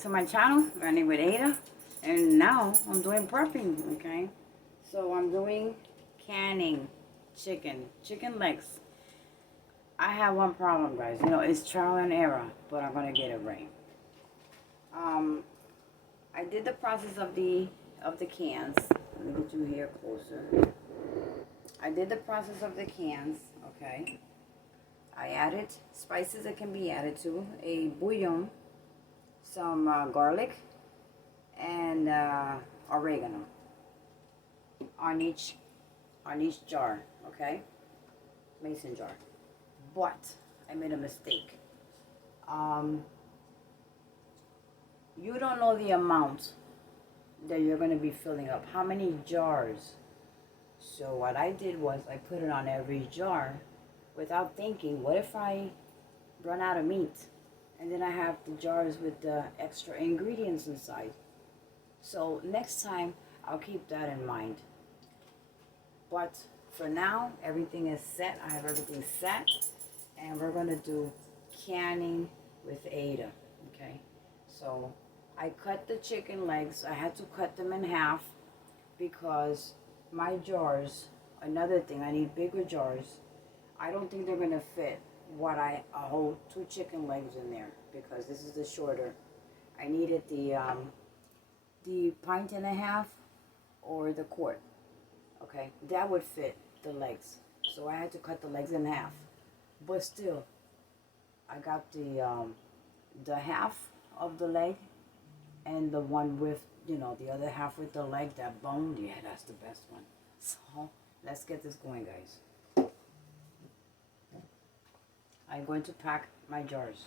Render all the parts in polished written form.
to my channel, running with Ada, and now I'm doing prepping, okay? So I'm doing canning chicken legs. I have one problem, guys. You know, it's trial and error, but I'm gonna get it right. I did the process of the cans. Let me get you here closer. I did the process of the cans, okay? I added spices that can be added to a bouillon, some garlic, and oregano on each jar, okay? Mason jar. But I made a mistake. You don't know the amount that you're going to be filling up. How many jars? So what I did was I put it on every jar without thinking, what if I run out of meat? And then I have the jars with the extra ingredients inside. So next time, I'll keep that in mind. But for now, everything is set. I have everything set. And we're going to do canning with Ada. Okay? So I cut the chicken legs. I had to cut them in half because my jars, another thing, I need bigger jars. I don't think they're going to fit a whole 2 chicken legs in there because this is the shorter. I needed the pint and a half or the quart. Okay, that would fit the legs. So I had to cut the legs in half. But still, I got the half of the leg and the one with, you know, the other half with the leg, that bone. Yeah, that's the best one. So let's get this going, guys. I'm going to pack my jars.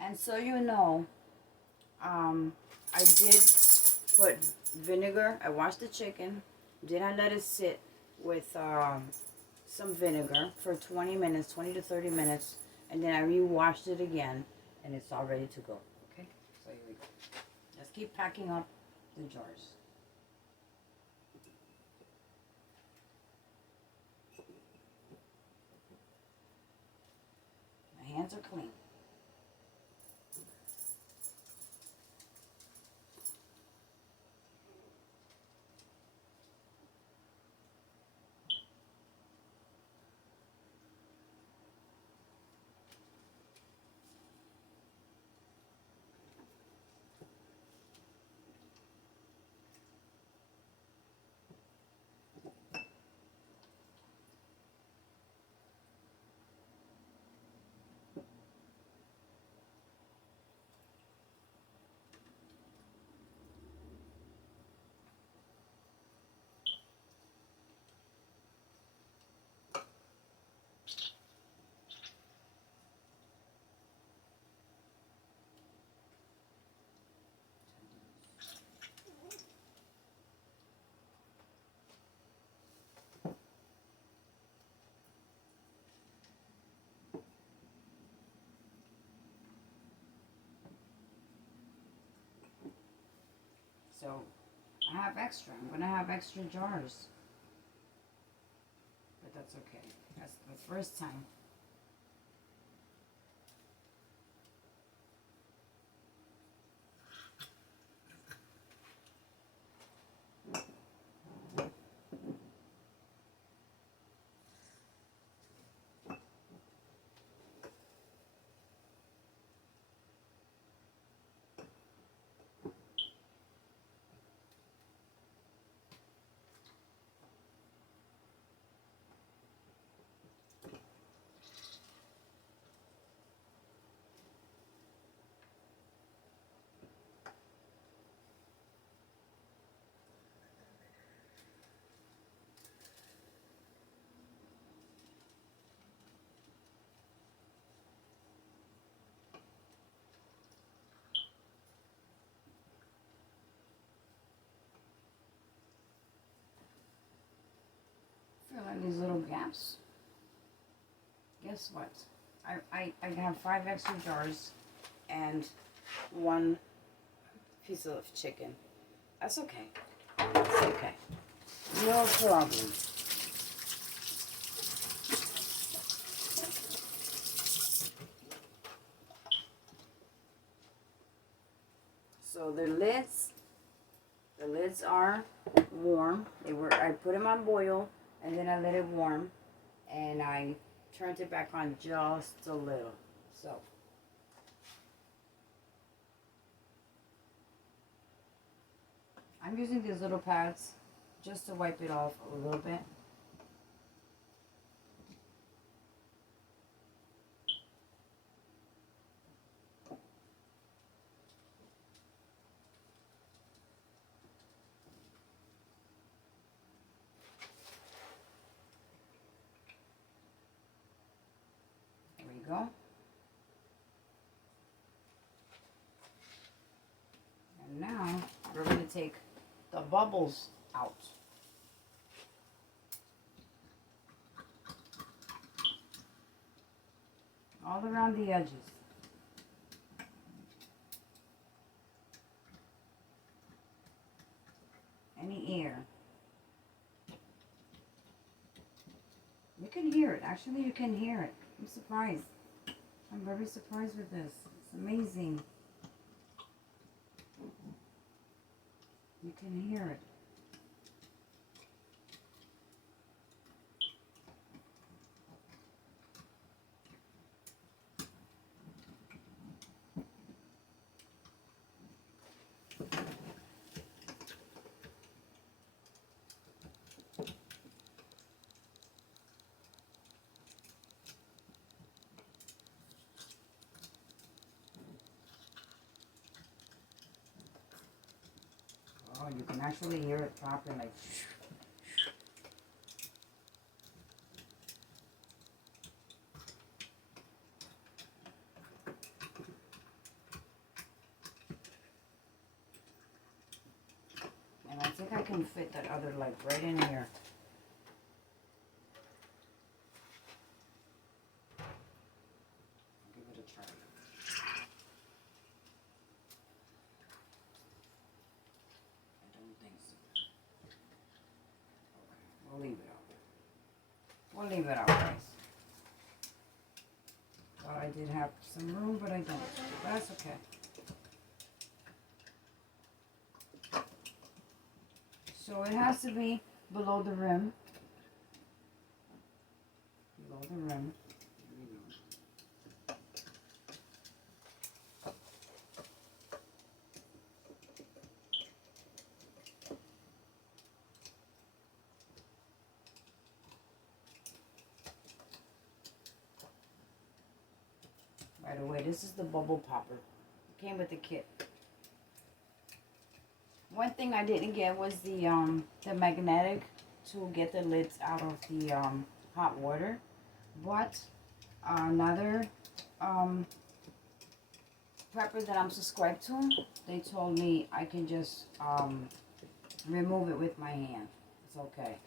And so you know, I did put vinegar. I washed the chicken. Then I let it sit with some vinegar for 20 minutes, 20 to 30 minutes. And then I re-washed it again. And it's all ready to go. Okay? So here we go. Let's keep packing up the jars. My hands are clean. So I have extra. I'm going to have extra jars. But that's okay. That's the first time. have these little gaps. Guess what? I have 5 extra jars and 1 piece of chicken. That's okay. That's okay. No problem. So the lids are warm. I put them on boil and then I let it warm and I turned it back on just a little. So I'm using these little pads just to wipe it off a little bit. There we go. And now we're going to take the bubbles out. All around the edges. Any air. You can hear it. Actually, you can hear it. I'm surprised. I'm very surprised with this. It's amazing. You can hear it. Oh, you can actually hear it dropping like. And I think I can fit that other leg right in here. Give it a try. I don't think so. Okay, we'll leave it out. We'll leave it out, guys. Thought I did have some room, but I don't. But that's okay. So it has to be below the rim. Below the rim. By the way, this is the bubble popper. It came with the kit. One thing I didn't get was the magnetic to get the lids out of the hot water. But another prepper that I'm subscribed to, they told me I can just remove it with my hand. It's okay.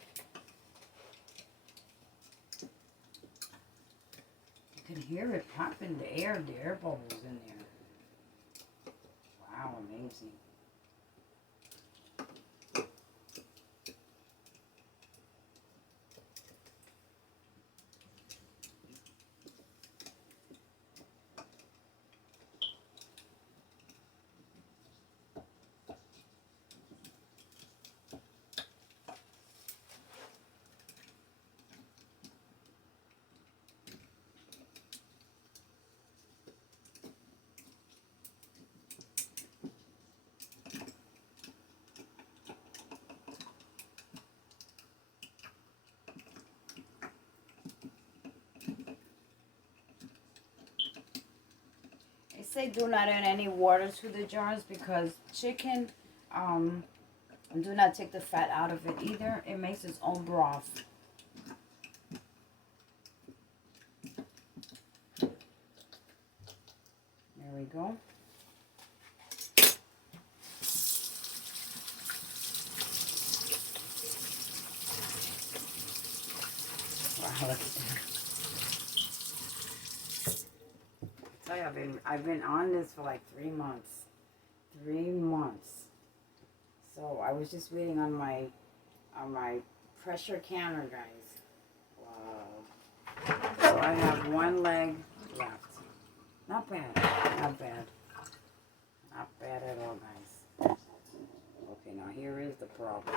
You can hear it popping the air bubbles in there. Wow, amazing. Say do not add any water to the jars because chicken do not take the fat out of it either. It makes its own broth. There we go. Look at that. I tell you, I've been on this for like 3 months. 3 months. So I was just waiting on my pressure canner, guys. Wow. So I have one leg left. Not bad. Not bad. Not bad at all, guys. Okay, now here is the problem.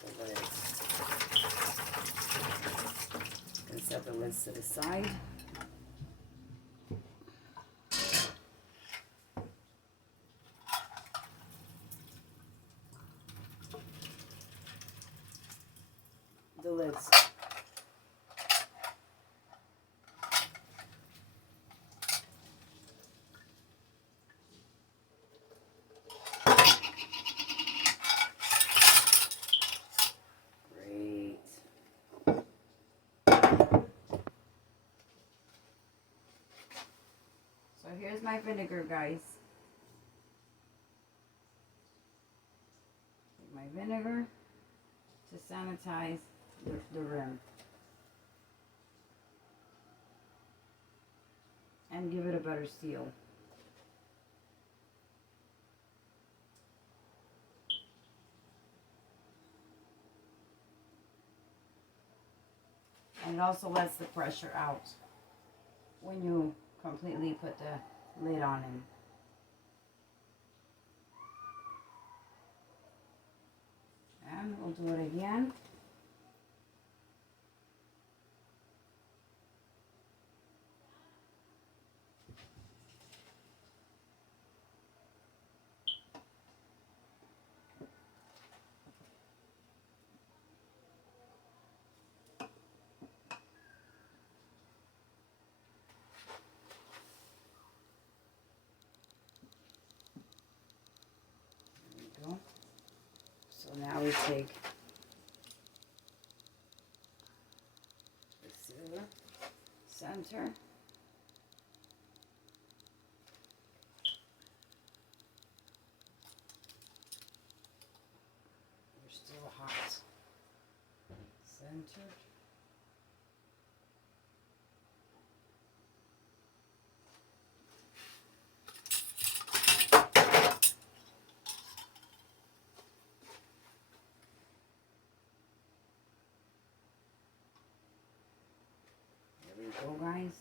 The lids. Gonna set the lids to the side. The lids. Great. So here's my vinegar, guys. Take my vinegar to sanitize the rim. And give it a better seal. And it also lets the pressure out when you completely put the lid on it. And we'll do it again. So now we take the silver center. We're still hot. Center. There we go, guys.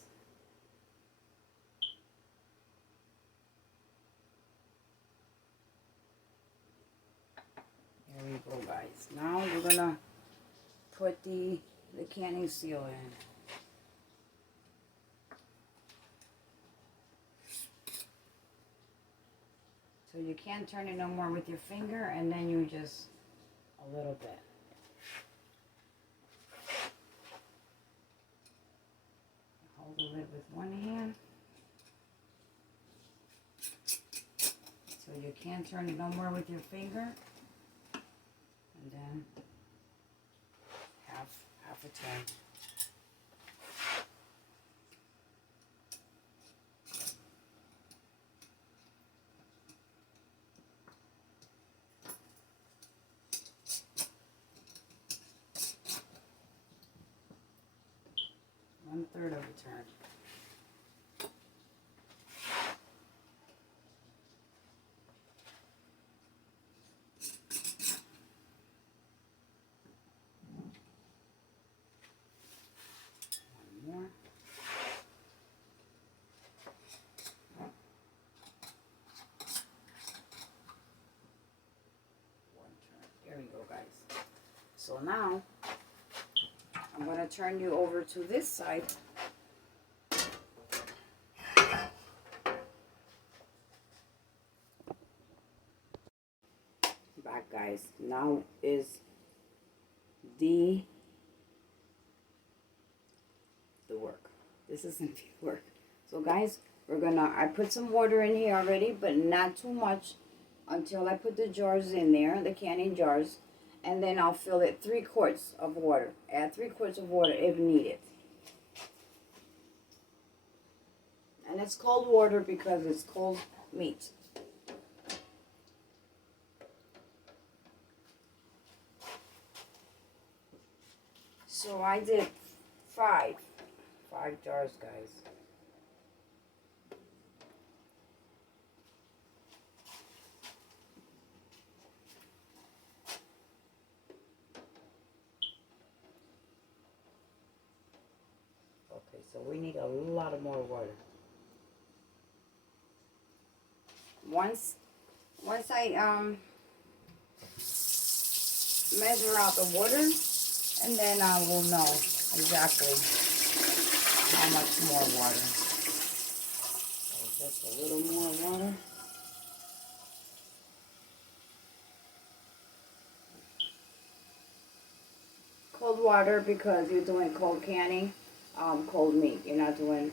There we go, guys. Now we're gonna put the canning seal in. So you can't turn it no more with your finger, and then you just a little bit. Hold the lid with one hand. So you can't turn it no more with your finger. And then half a turn. One third of a turn. One more. One turn. There we go, guys. So now I'm going to turn you over to this side. Back, guys. Now is the work. This isn't the work. So, guys, I put some water in here already, but not too much until I put the jars in there, the canning jars. And then I'll fill it 3 quarts of water. Add 3 quarts of water if needed. And it's cold water because it's cold meat. So I did five jars, guys. Okay, so we need a lot of more water. Once I measure out the water, and then I will know exactly how much more water. So just a little more water. Cold water because you're doing cold canning, cold meat. You're not doing,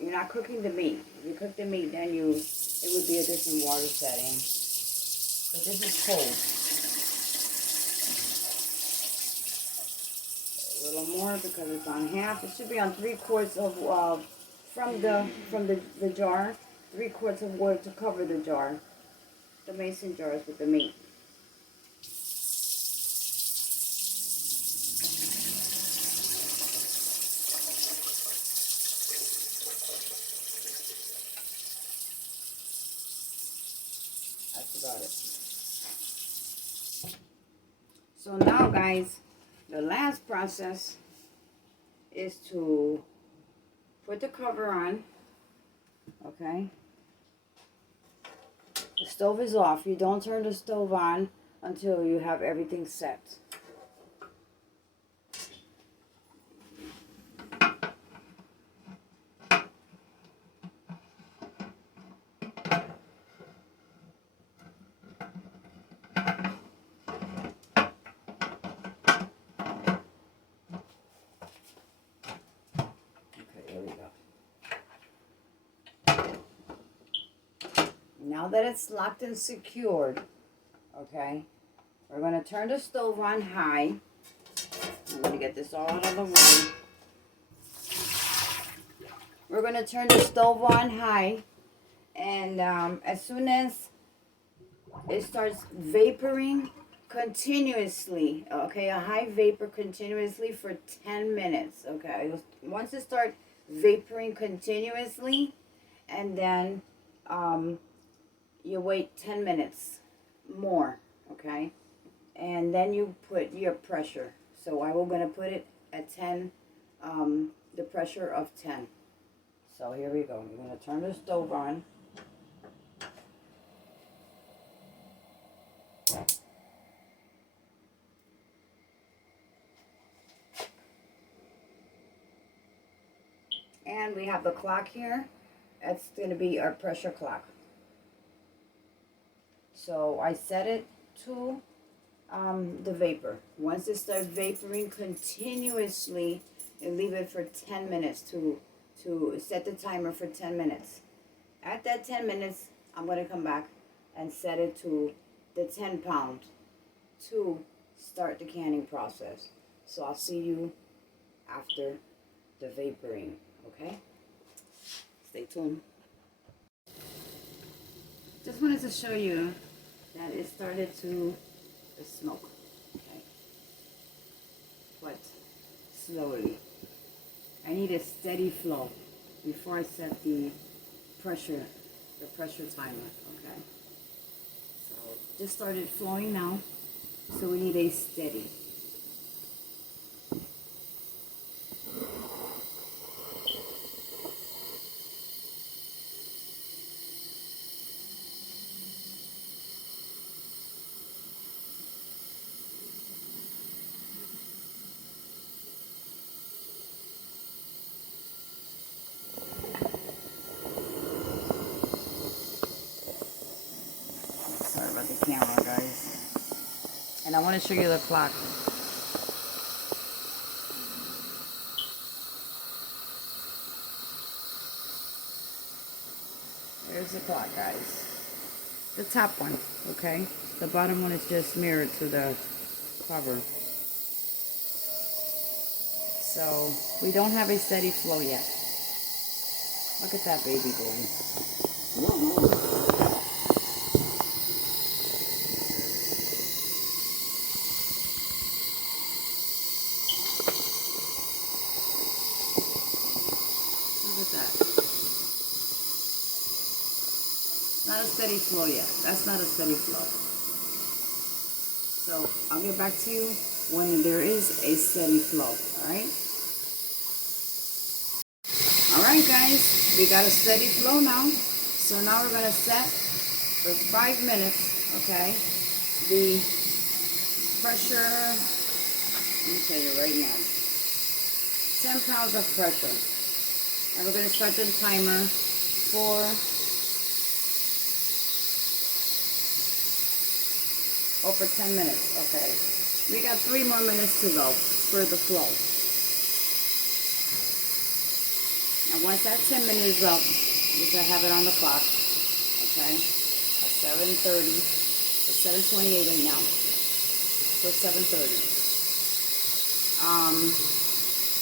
you're not cooking the meat. If you cook the meat, then it would be a different water setting. But this is cold. A little more because it's on half. It should be on 3/4 of from the jar. 3/4 of water to cover the jar, the mason jars with the meat. That's about it. So now, guys, the last process is to put the cover on. Okay. The stove is off. You don't turn the stove on until you have everything set. Now that it's locked and secured, okay, we're going to turn the stove on high. I'm going to get this all out of the way. We're going to turn the stove on high, and as soon as it starts vaporing continuously, okay, a high vapor continuously for 10 minutes, okay. Once it starts vaporing continuously, and then you wait 10 minutes more, okay? And then you put your pressure. So I'm going to put it at 10, the pressure of 10. So here we go. We're going to turn the stove on. And we have the clock here. That's going to be our pressure clock. So I set it to the vapor. Once it starts vaporing continuously, you leave it for 10 minutes to set the timer for 10 minutes. At that 10 minutes, I'm going to come back and set it to the 10 pound to start the canning process. So I'll see you after the vaporing, okay? Stay tuned. Just wanted to show you that it started to smoke, okay? But slowly. I need a steady flow before I set the pressure timer, okay? So just started flowing now, so we need a steady. Sorry about the camera, guys. And I want to show you the clock. There's the clock, guys. The top one, okay? The bottom one is just mirrored to the cover. So we don't have a steady flow yet. Look at that baby going. steady flow yet. That's not a steady flow. So I'll get back to you when there is a steady flow. Alright? Alright guys, we got a steady flow now. So now we're going to set for 5 minutes, okay, the pressure, let me tell you right now, 10 pounds of pressure. And we're going to start the timer for over 10 minutes, okay. We got 3 more minutes to go for the flow. Now once that 10 minutes is up, which I have it on the clock, okay, at 7:30, it's 7:28 right now, so 7:30.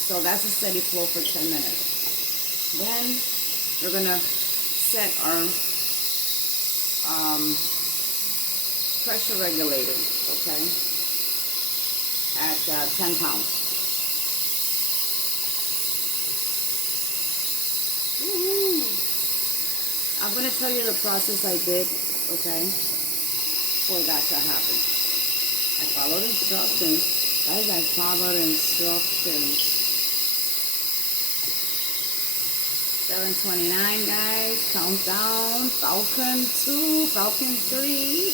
So that's a steady flow for 10 minutes. Then we're gonna set our pressure regulator, okay, at 10 pounds. Woo-hoo. I'm going to tell you the process I did, okay, for that to happen. I followed instructions. Guys, I followed instructions. 7:29, guys. Countdown. Falcon 2, Falcon 3.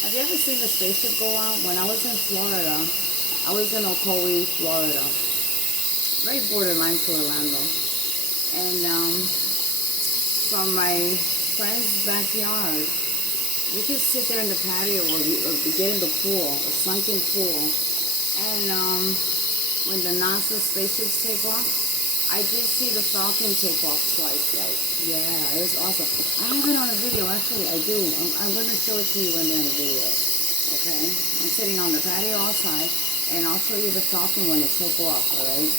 Have you ever seen the spaceship go out? When I was in Florida, I was in Ocoee, Florida. Very borderline to Orlando. And from my friend's backyard, you could sit there in the patio or get in the pool, a sunken pool. And when the NASA spaceships take off, I did see the Falcon take off twice, guys. Yeah, it was awesome. I have it on a video, actually, I do. I'm going to show it to you when they're in the video. Okay? I'm sitting on the patio outside, and I'll show you the Falcon when it took off, alright?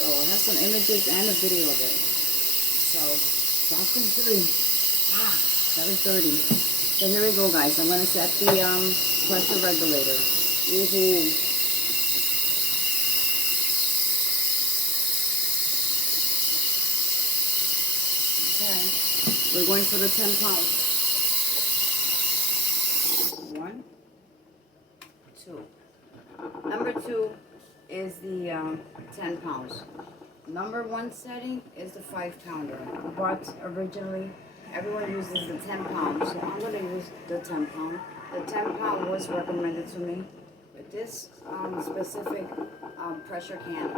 So I have some images and a video of it. So, Falcon 3. 7:30. So here we go, guys. I'm going to set the pressure regulator. Woohoo. Okay, we're going for the 10 pounds. 1, 2. Number 2 is the 10 pounds. Number 1 setting is the 5-pounder. But originally, everyone uses the 10 pounds. So I'm going to use the 10 pound. The 10 pound was recommended to me with this specific pressure can.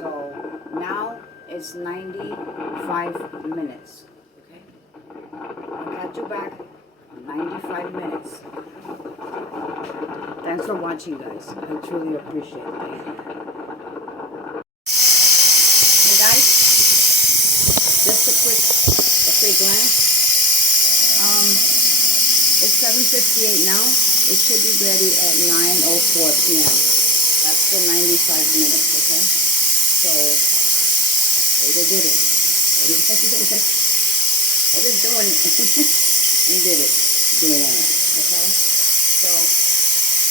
So now it's 95 minutes. Okay? I'll catch you back on 95 minutes. Thanks for watching, guys. I truly appreciate it. Thank you. Hey guys, just a quick glance. It's 7:58 now. It should be ready at 9:04 p.m. That's the 95 minutes, okay? So, Ada did it. Ada's doing it. And did it. Doing it, okay? So,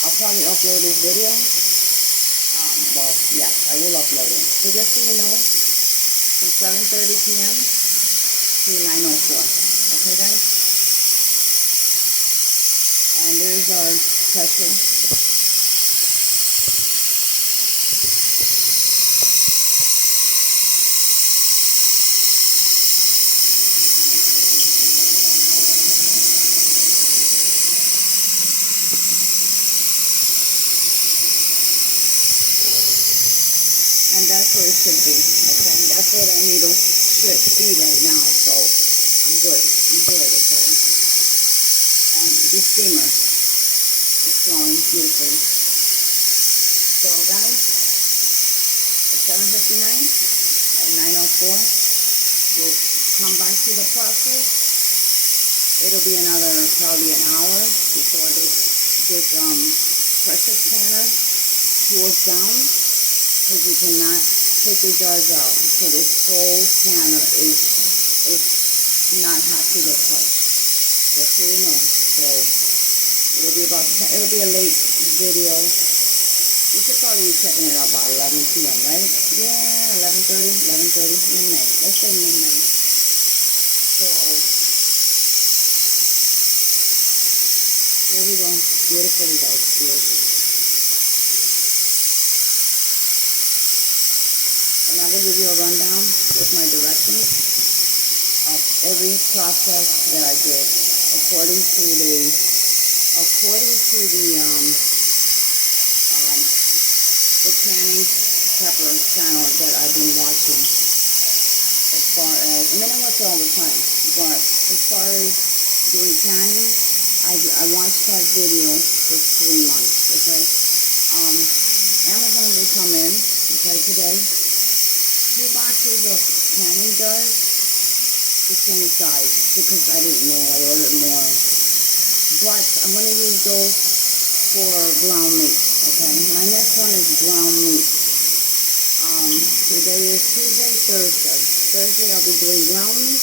I'll probably upload this video. Well, yes, I will upload it. So just so you know, from 7:30 p.m. to 9:04. Okay, guys? And there's our pressure. And that's where it should be, okay? And that's where that needle should be right now, so I'm good, okay? And the steamer is flowing beautifully. So guys, at 7:59, at 9:04, we'll come back to the process. It'll be another, probably an hour before this pressure canner cools down. Because you cannot take the jars out until this whole canner is not hot to the touch. Just so you know. So it'll be a late video You should probably be checking it out about 11 p.m., right? Yeah, 11:30, 11:30, midnight. Let's say midnight. So, there we go. Beautiful, you guys. Beautiful. And I will give you a rundown with my directions of every process that I did according to the canning pepper channel that I've been watching. As far as, I mean, I watch it all the time, but as far as doing canning, I watched that video for 3 months, okay? Amazon will come in, okay, today. 2 boxes of canning jars, the same size, because I didn't know, I ordered more. But I'm going to use those for ground meat, okay? My next one is ground meat. Today is Tuesday, Thursday. Thursday I'll be doing ground meat,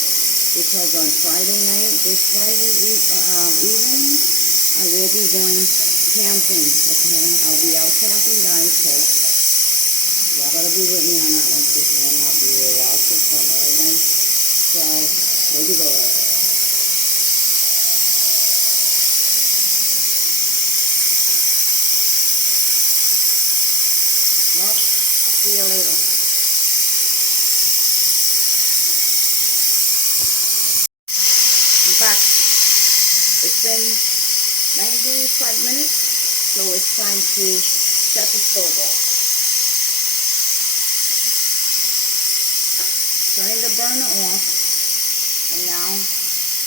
because on Friday night, this Friday evening, I will be going camping, okay? I'll be out camping, guys, so y'all gotta be with me on that one, because you're gonna have to be lots of fun, alright, guys? So, there you go, guys. Well, I'll see you later. I'm back. It's been 95 minutes, so it's time to shut the stove off. Turning the burner off, and now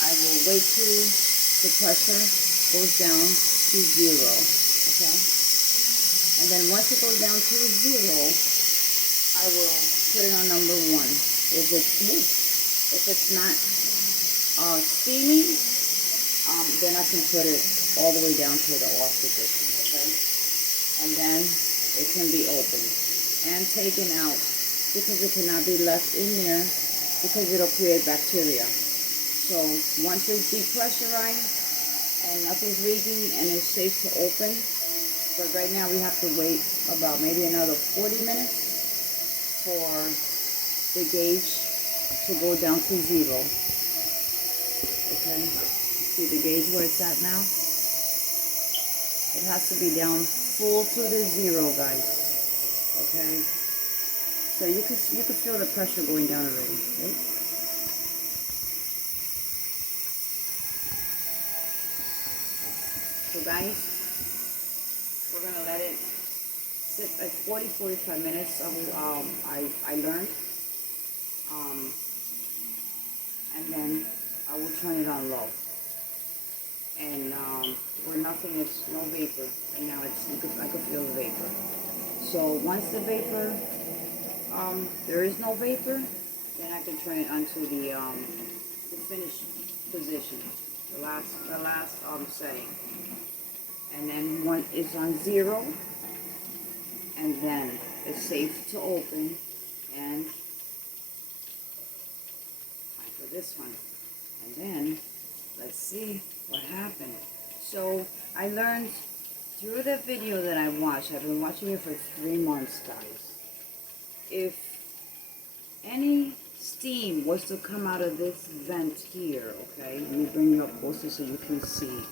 I will wait till the pressure goes down to 0, okay? And then once it goes down to 0, I will put it on number 1. If it's not steaming, then I can put it all the way down to the off position, okay? And then it can be opened and taken out, because it cannot be left in there, because it'll create bacteria. So once it's depressurized and nothing's leaking and it's safe to open, but right now we have to wait about maybe another 40 minutes for the gauge to go down to 0. Okay, see the gauge where it's at now? It has to be down full to the 0, guys. Okay, so you could feel the pressure going down already, right? So guys, we're gonna let it sit like 40-45 minutes. I learned, and then I will turn it on low. And where nothing is, no vapor. And now I could feel the vapor. So once the vapor, there is no vapor, then I can turn it onto the finished position, the last setting. And then one is on 0, and then it's safe to open, and time for this one. And then let's see what happened. So I learned through the video that I watched. I've been watching it for 3 months, guys. If any steam was to come out of this vent here, okay, let me bring you up closer so you can see.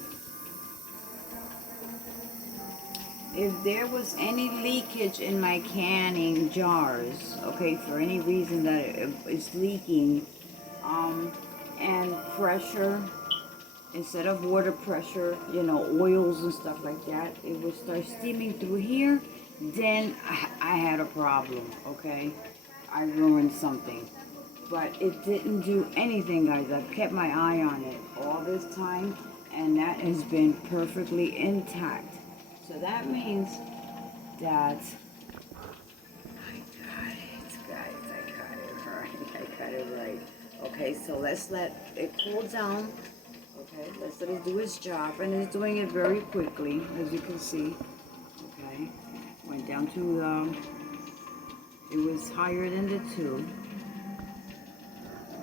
If there was any leakage in my canning jars, okay, for any reason that it's leaking, and pressure, instead of water pressure, you know, oils and stuff like that, it would start steaming through here, then I had a problem, okay? I ruined something. But it didn't do anything, guys. I've kept my eye on it all this time, and that has been perfectly intact. So that means that I got it, guys. I got it right. I got it right. Okay, so let's let it cool down. Okay, let's let it do its job, and it's doing it very quickly, as you can see. Okay, went down to it was higher than the 2.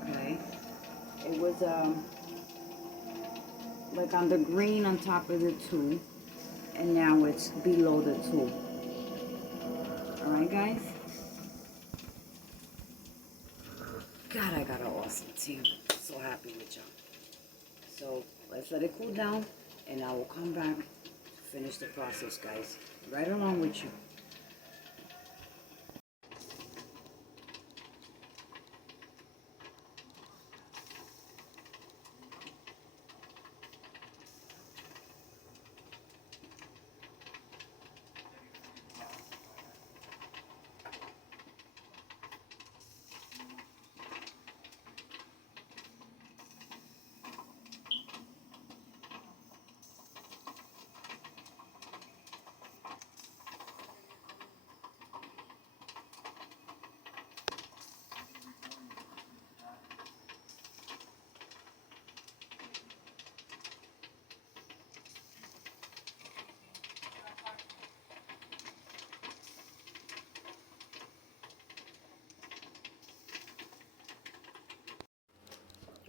Okay, it was like on the green on top of the 2, and now it's below the 2. Alright guys. God, I got an awesome team. So happy with y'all. So let's let it cool down and I will come back to finish the process, guys. Right along with you.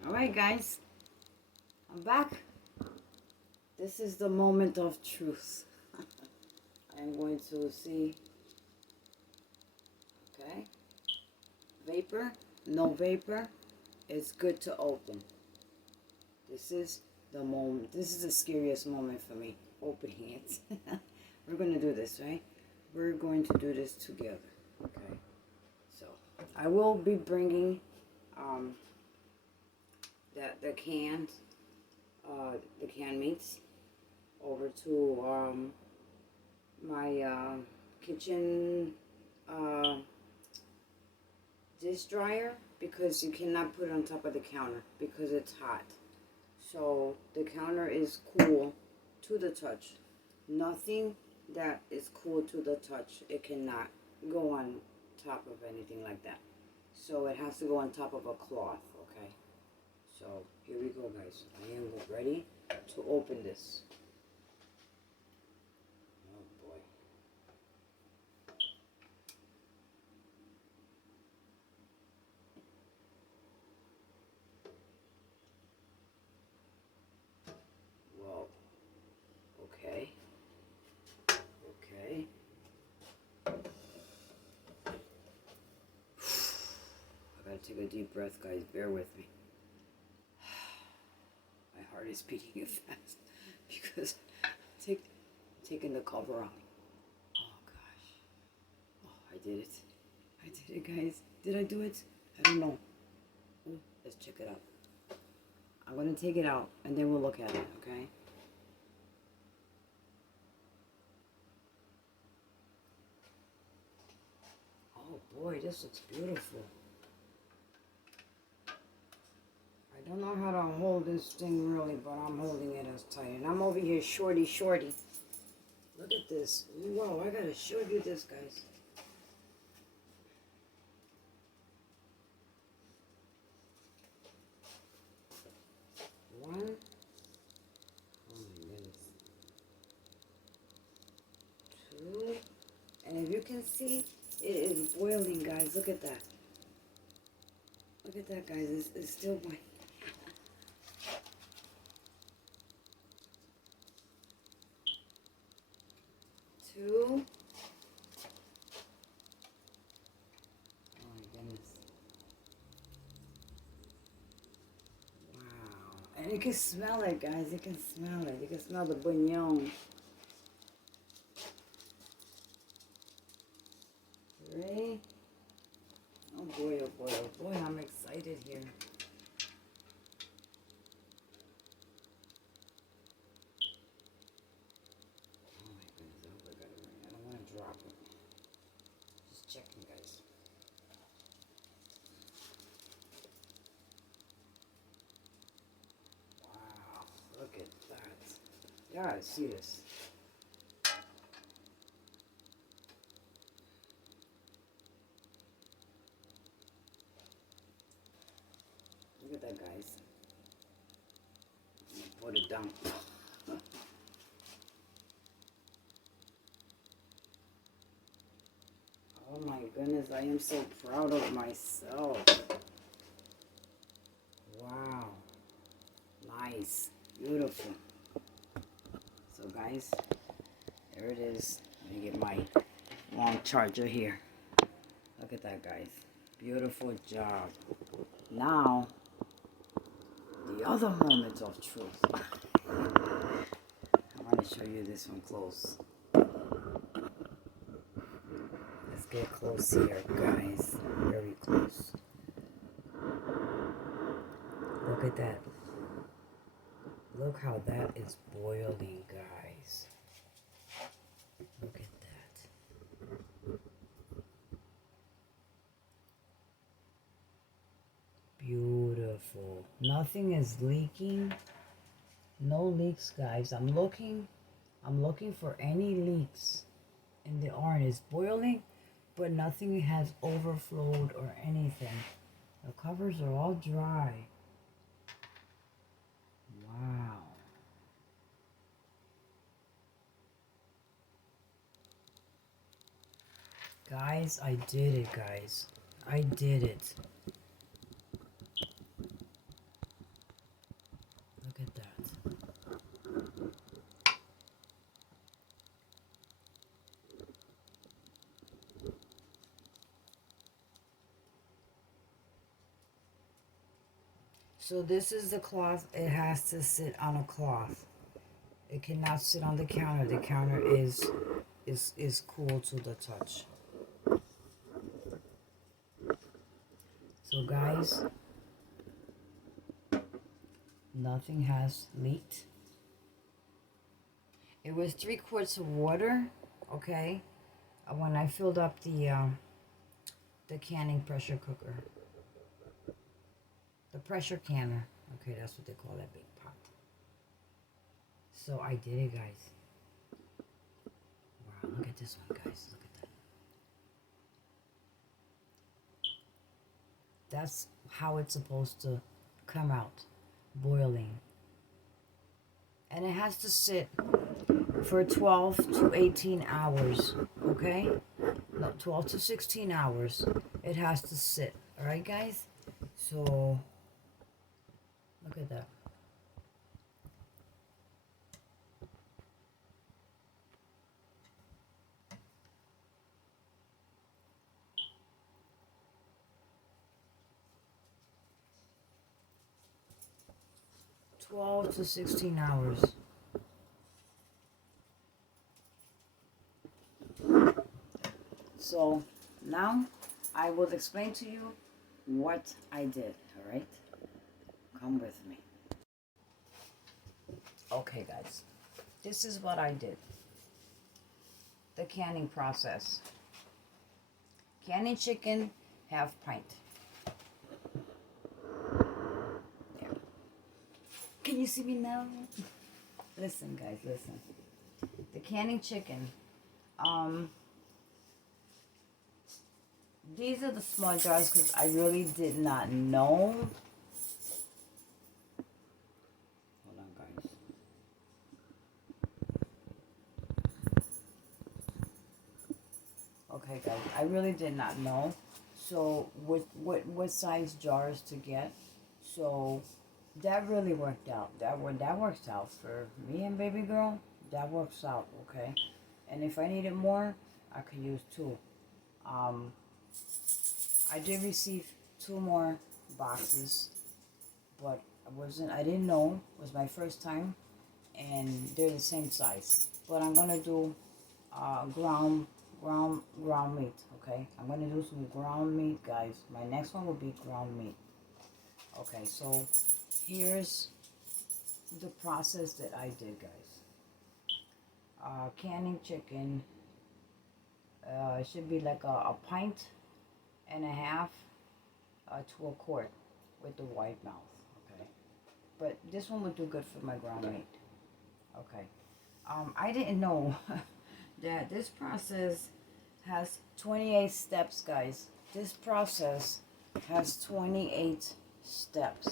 Alright guys, I'm back. This is the moment of truth. I'm going to see, okay, vapor, no vapor, it's good to open. This is the moment, this is the scariest moment for me, opening it. We're going to do this, right? We're going to do this together, okay? So, I will be bringing the canned meats over to my kitchen dish dryer, because you cannot put it on top of the counter because it's hot. So the counter is cool to the touch. Nothing that is cool to the touch, it cannot go on top of anything like that. So it has to go on top of a cloth, okay? So here we go, guys. I am ready to open this. Oh boy. Whoa. Okay. Okay. I gotta take a deep breath, guys. Bear with me. My heart is beating fast because I'm taking the cover off. Oh gosh. Oh, I did it. I did it, guys. Did I do it? I don't know. Ooh, let's check it out. I'm gonna take it out and then we'll look at it, okay? Oh boy, this looks beautiful. I don't know how to hold this thing really, but I'm holding it as tight. And I'm over here shorty. Look at this. Whoa, I gotta show you this, guys. One. Oh my goodness. Two. And if you can see, it is boiling, guys. Look at that. Look at that, guys. It's still boiling. Two. Oh my goodness. Wow. And you can smell it, guys. You can smell it. You can smell the bouillon. Three. Oh boy, oh boy, oh boy. I'm excited here. Drop it. Just checking, guys. Wow, look at that. You gotta see this. Look at that, guys. I'm gonna put it down. Oh my goodness, I am so proud of myself. Wow. Nice. Beautiful. So guys, there it is. Let me get Long charger here. Look at that, guys. Beautiful job. Now, the other moments of truth. I want to show you this one close. Let's get close here, guys. Very close. Look at that. Look how that is boiling, guys. Look at that. Beautiful. Nothing is leaking. No leaks, guys. I'm looking for any leaks in the orange. It's boiling, but nothing has overflowed or anything. The covers are all dry. Wow. Guys, I did it, guys. I did it. Look at that. So this is the cloth. It has to sit on a cloth. It cannot sit on the counter. The counter is cool to the touch. So guys, nothing has leaked. It was 3 quarts of water, okay, when I filled up the canning pressure cooker. The pressure canner. Okay, that's what they call that big pot. So I did it, guys. Wow, look at this one, guys. Look at that. That's how it's supposed to come out, boiling. And it has to sit for 12 to 18 hours, okay? No, 12 to 16 hours. It has to sit, all right, guys? So, look at that. To 16 hours. So now I will explain to you what I did, all right? Come with me. Okay, guys, this is what I did. The canning process. Canning chicken, half pint. There. Can you see me now? Listen, guys, listen. The canning chicken. These are the small jars because I really did not know. Hold on, guys. Okay, guys, I really did not know. So what size jars to get? So that really worked out. That works out for me and baby girl. That works out, okay. And if I needed more, I could use 2. I did receive 2 more boxes, but I didn't know. It was my first time, and they're the same size. But I'm gonna do ground meat. Okay, I'm gonna do some ground meat, guys. My next one will be ground meat. Okay, so here's the process that I did, guys. Canning chicken. It should be like a pint and a half to a quart with the white mouth, okay? But this one would do good for my ground meat, okay? I didn't know that this process has 28 steps, guys. This process has 28 steps,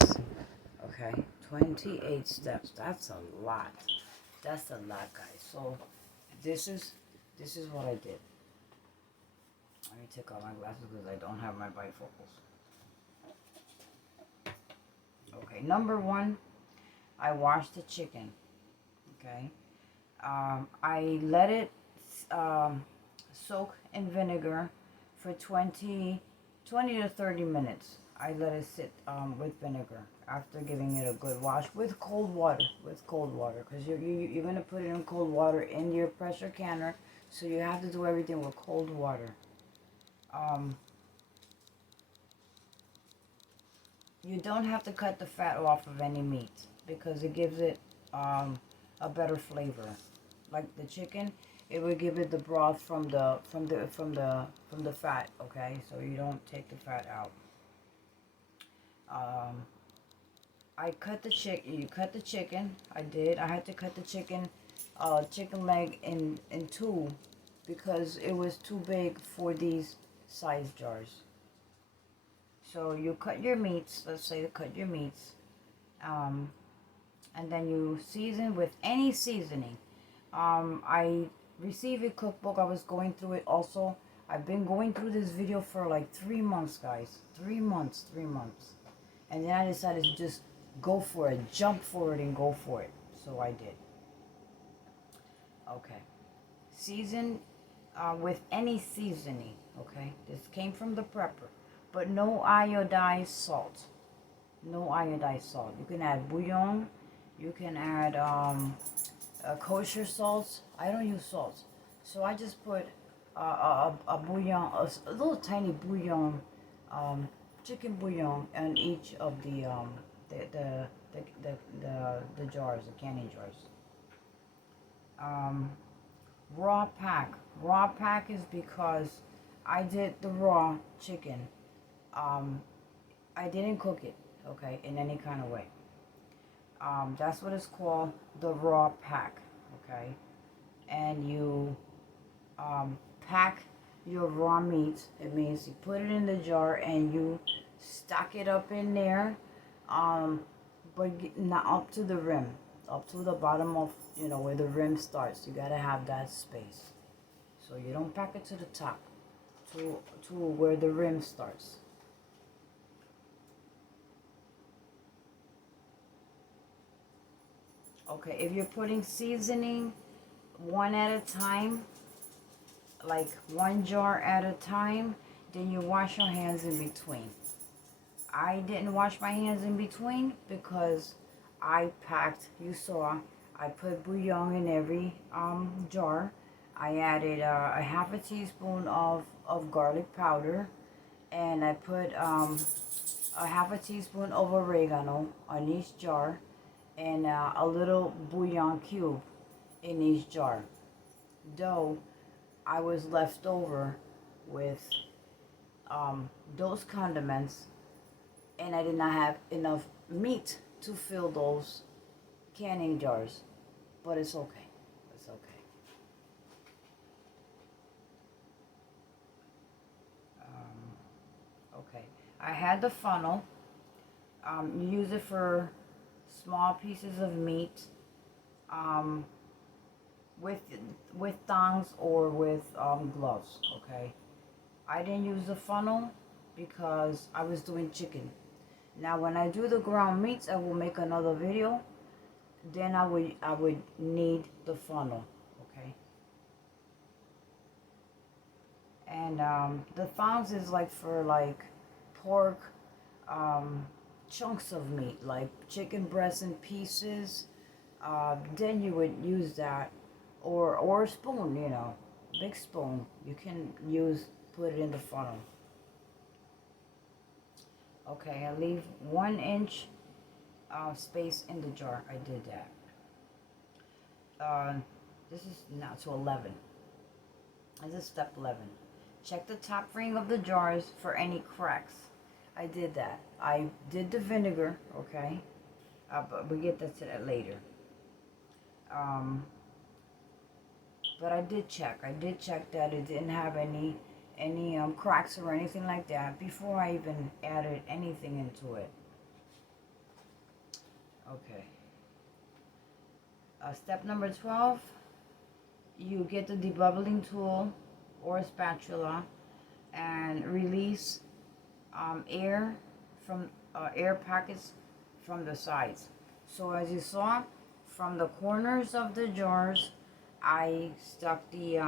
okay? 28 steps. That's a lot. That's a lot, guys. So this is what I did. Let me take off my glasses because I don't have my bifocals. Okay, number 1, I washed the chicken. Okay, I let it soak in vinegar for 20 to 30 minutes. I let it sit with vinegar after giving it a good wash with cold water. Because you're going to put it in cold water in your pressure canner. So you have to do everything with cold water. You don't have to cut the fat off of any meat because it gives it a better flavor. Like the chicken, it would give it the broth from the fat. Okay, so you don't take the fat out. I cut the chicken. You cut the chicken. I did. I had to cut the chicken leg in two because it was too big for these size jars. So you cut your meats. Let's say you cut your meats, and then you season with any seasoning. I received a cookbook. I was going through it also. I've been going through this video for like 3 months, guys. 3 months. And then I decided to just go for it, jump for it and go for it. So I did. Okay. Season with any seasoning, okay? This came from the prepper. But no iodized salt. No iodized salt. You can add bouillon. You can add kosher salts. I don't use salt. So I just put a bouillon, a little tiny bouillon, chicken bouillon in each of the jars, the canning jars. Raw pack. Raw pack is because I did the raw chicken. I didn't cook it, okay, in any kind of way. That's what it's called, the raw pack, okay? And you pack your raw meat. It means you put it in the jar and you stack it up in there, but not up to the rim, up to the bottom of, where the rim starts. You gotta have that space. So you don't pack it to the top, to where the rim starts. Okay, if you're putting seasoning one at a time, like one jar at a time, then you wash your hands in between. I didn't wash my hands in between because I packed, you saw, I put bouillon in every jar. I added a half a teaspoon of garlic powder, and I put a half a teaspoon of oregano on each jar, and a little bouillon cube in each jar. Though I was left over with those condiments, and I did not have enough meat to fill those canning jars, but it's okay. It's okay. Okay. I had the funnel. You use it for small pieces of meat, with thongs or with gloves. Okay. I didn't use the funnel because I was doing chicken. Now, when I do the ground meats, I will make another video. Then I would need the funnel. Okay. And the thongs is like for like pork, chunks of meat, like chicken breasts in pieces. Then you would use that, or a spoon, big spoon. You can put it in the funnel. Okay, I leave 1 inch space in the jar. I did that. This is now to 11. This is step 11. Check the top ring of the jars for any cracks. I did that. I did the vinegar, okay? But we get to that later. But I did check. That it didn't have any cracks or anything like that before I even added anything into it. Okay. Step number 12. You get the debubbling tool or a spatula and release air from air pockets from the sides. So as you saw, from the corners of the jars, I stuck the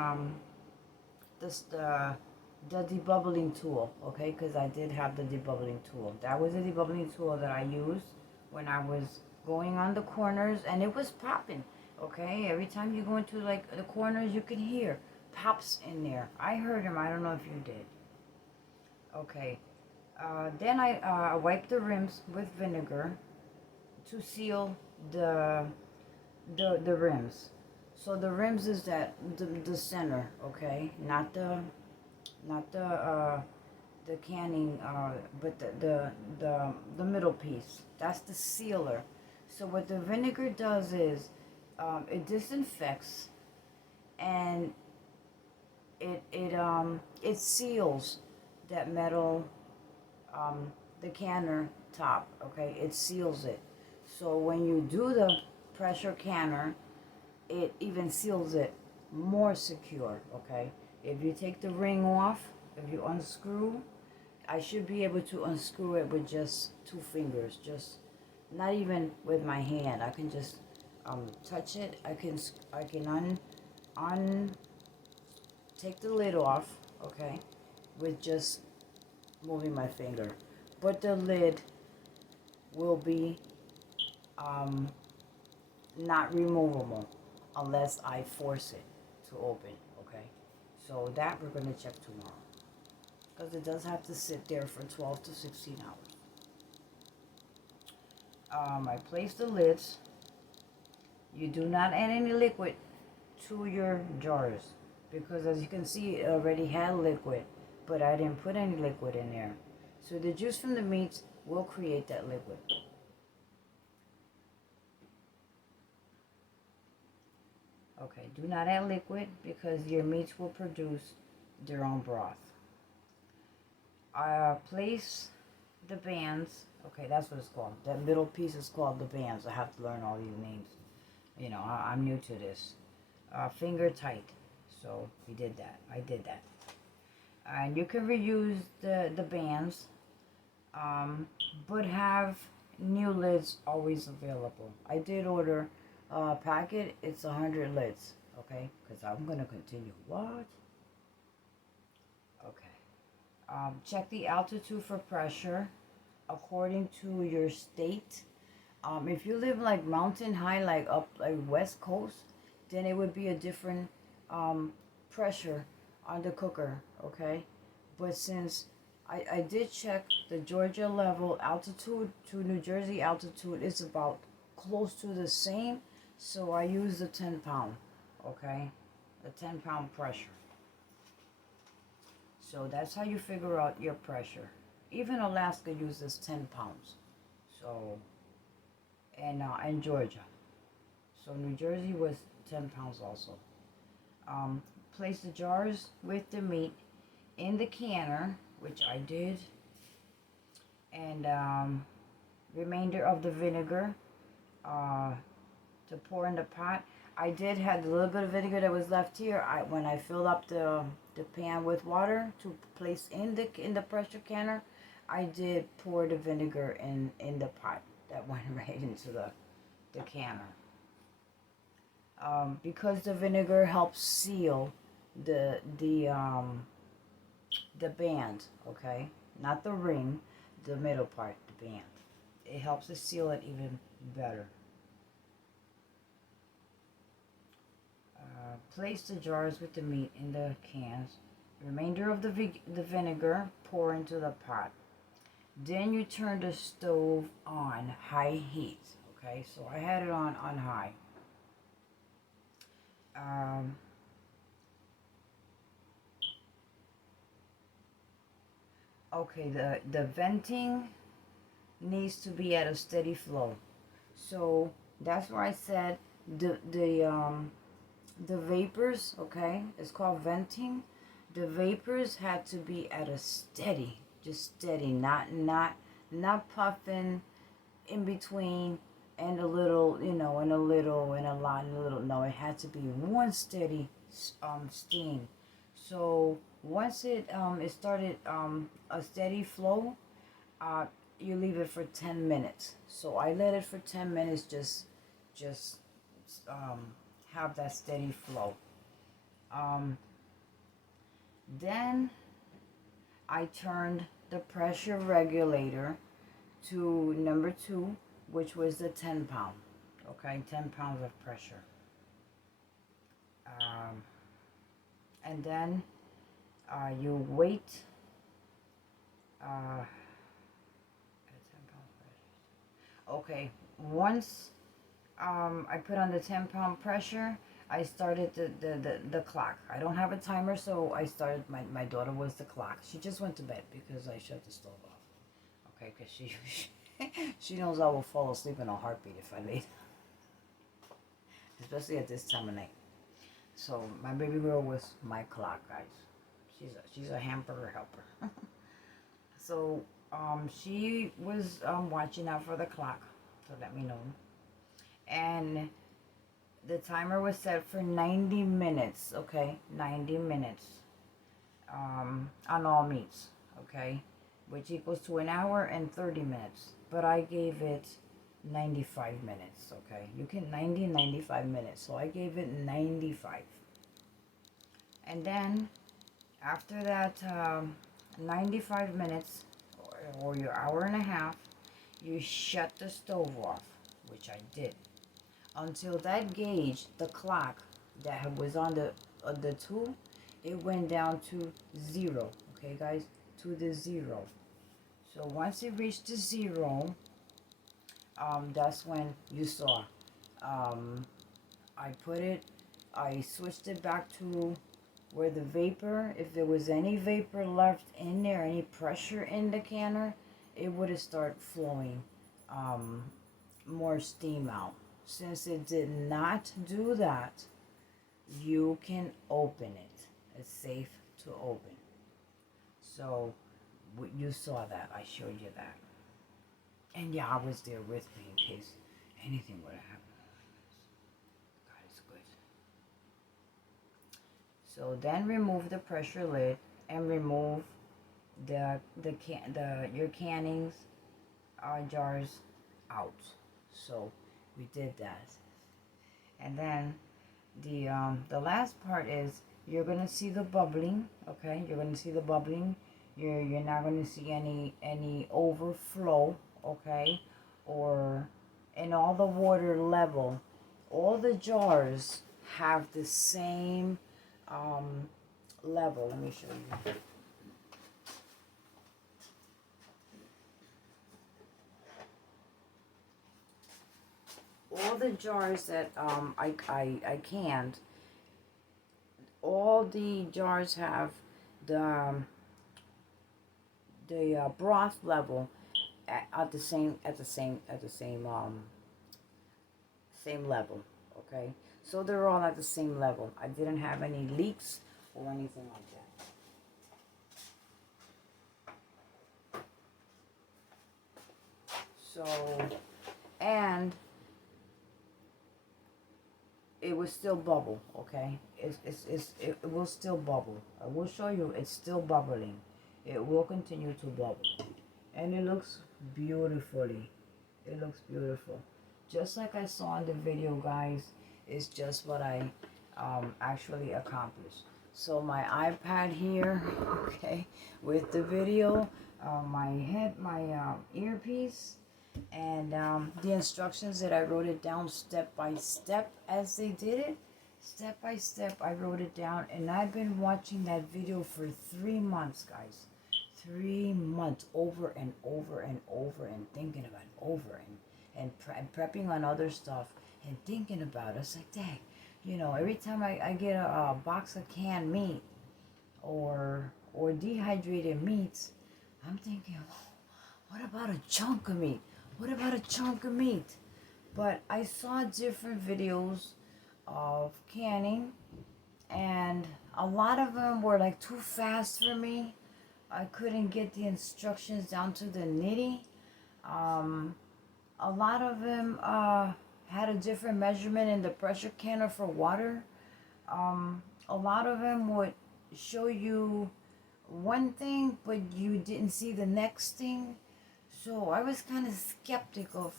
the debubbling tool, okay? Because I did have the debubbling tool. That was the debubbling tool that I used when I was going on the corners, and it was popping, okay? Every time you go into like the corners, you can hear pops in there. I heard them. I don't know if you did. Okay. Then I wiped the rims with vinegar to seal the rims. So the rims is that the center, okay? Not the canning, but the middle piece. That's the sealer. So what the vinegar does is it disinfects, and it seals that metal, the canner top. Okay, it seals it. So when you do the pressure canner, it even seals it more secure. Okay, if you take the ring off, if you unscrew, I should be able to unscrew it with just 2 fingers, just not even with my hand. I can just touch it. I can take the lid off, okay, with just moving my finger. But the lid will be not removable unless I force it to open, okay? So that we're going to check tomorrow, because it does have to sit there for 12 to 16 hours. I place the lids. You do not add any liquid to your jars, because as you can see, it already had liquid, but I didn't put any liquid in there. So the juice from the meats will create that liquid. Okay, do not add liquid because your meats will produce their own broth. Place the bands. Okay, that's what it's called. That middle piece is called the bands. I have to learn all these names. You know, I'm new to this. Finger tight. So we did that. I did that. And you can reuse the bands, but have new lids always available. I did order a packet. It's 100 lids. Okay, because I'm gonna continue. What? Okay. Check the altitude for pressure according to your state. If you live like mountain high, like up like west coast, then it would be a different pressure on the cooker, okay? But since I did check the Georgia level altitude to New Jersey altitude, it's about close to the same, so I use the 10 pound, okay? The 10 pound pressure. So that's how you figure out your pressure. Even Alaska uses 10 pounds. So, and Georgia. So New Jersey was 10 pounds also. Place the jars with the meat in the canner, which I did. And remainder of the vinegar to pour in the pot. I did have a little bit of vinegar that was left here. When I filled up the pan with water to place in the pressure canner, I did pour the vinegar in the pot that went right into the canner. Because the vinegar helps seal the band, okay? Not the ring, the middle part, the band. It helps to seal it even better. Place the jars with the meat in the cans. Remainder of the vinegar pour into the pot. Then you turn the stove on high heat. Okay, so I had it on high. Okay, the venting needs to be at a steady flow. So that's why I said the vapors, okay, it's called venting. The vapors had to be at a steady, just steady, not puffing in between and a little, and a little and a lot and a little. No, it had to be one steady steam. So once it started a steady flow, you leave it for 10 minutes. So I let it for 10 minutes, just have that steady flow. Then I turned the pressure regulator to number 2, which was the 10 pound. Okay, 10 pounds of pressure. And then you wait. Okay, once I put on the 10 pound pressure, I started the clock. I don't have a timer, so I started, my daughter was the clock. She just went to bed because I shut the stove off. Okay, because she knows I will fall asleep in a heartbeat if I lay down. Especially at this time of night. So my baby girl was my clock, guys. She's a hamburger helper. So she was watching out for the clock to let me know. And the timer was set for 90 minutes, okay? 90 minutes on all meats, okay? Which equals to an hour and 30 minutes. But I gave it 95 minutes, okay? You can 95 minutes. So I gave it 95. And then after that 95 minutes or your hour and a half, you shut the stove off, which I did. Until that gauge, the clock that was on the 2, it went down to 0. Okay, guys, to the 0. So once it reached the 0, that's when you saw. I switched it back to where the vapor, if there was any vapor left in there, any pressure in the canner, it would have started flowing more steam out. Since it did not do that, you can open it. It's safe to open. So you saw that. I showed you that. And yeah, I was there with me in case anything would have happened. God is good. So then remove the pressure lid and remove your cannings jars out. So we did that. And then the last part is you're gonna see the bubbling. Okay, you're gonna see the bubbling. You're not gonna see any overflow. Okay, or in all the water level, all the jars have the same level. Let me show you. All the jars that I canned, all the jars have the broth level at the same level. Okay, so they're all at the same level. I didn't have any leaks or anything like that. So, and it will still bubble, okay? It will still bubble. I will show you it's still bubbling. It will continue to bubble. And it looks beautifully. It looks beautiful. Just like I saw in the video, guys, it's just what I actually accomplished. So my iPad here, okay, with the video, my earpiece, and the instructions that I wrote it down step by step as they did it. Step by step, I wrote it down, and I've been watching that video for 3 months, guys. 3 months, over and over and over, and thinking about it over and prepping on other stuff and thinking about it. It's like, dang, you know, every time I get a box of canned meat or dehydrated meats, I'm thinking, what about a chunk of meat? What about a chunk of meat? But I saw different videos of canning, and a lot of them were like too fast for me. I couldn't get the instructions down to the nitty. A lot of them had a different measurement in the pressure canner for water. A lot of them would show you one thing, but you didn't see the next thing. So I was kind of skeptic of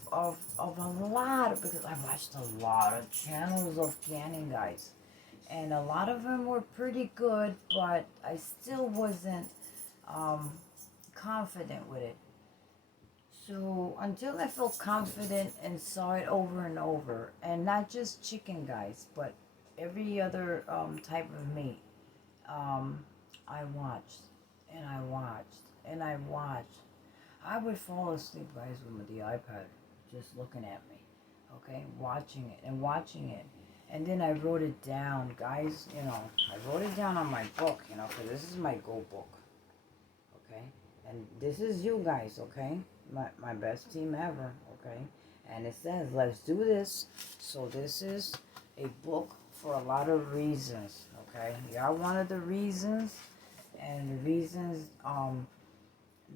a lot, because I watched a lot of channels of canning, guys. and a lot of them were pretty good, but I still wasn't um, confident with it. So until I felt confident and saw it over and over, and not just chicken, guys, but every other type of meat, um, I watched and I watched and I watched. I would fall asleep, guys, with the iPad, just looking at me, okay, watching it and watching it. And then I wrote it down, guys, I wrote it down on my book, because this is my go book, okay? And this is you guys, okay? My best team ever, okay? And it says, let's do this. So this is a book for a lot of reasons, okay? Y'all wanted the reasons, and the reasons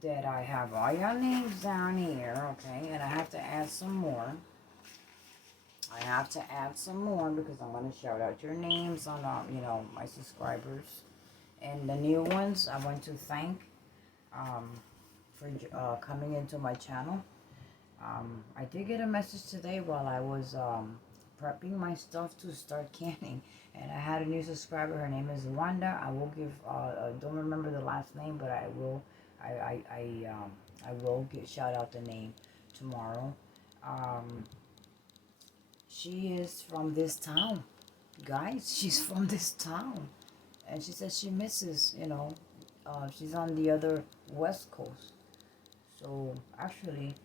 that I have all your names down here, okay? And I have to add some more. I have to add some more because I'm going to shout out your names on, my subscribers. And the new ones, I want to thank for coming into my channel. I did get a message today while I was prepping my stuff to start canning, and I had a new subscriber. Her name is Wanda. I will give. I don't remember the last name, but I will. I will shout out the name tomorrow. She is from this town, guys. She's from this town, and she says she misses. She's on the other West Coast. So actually,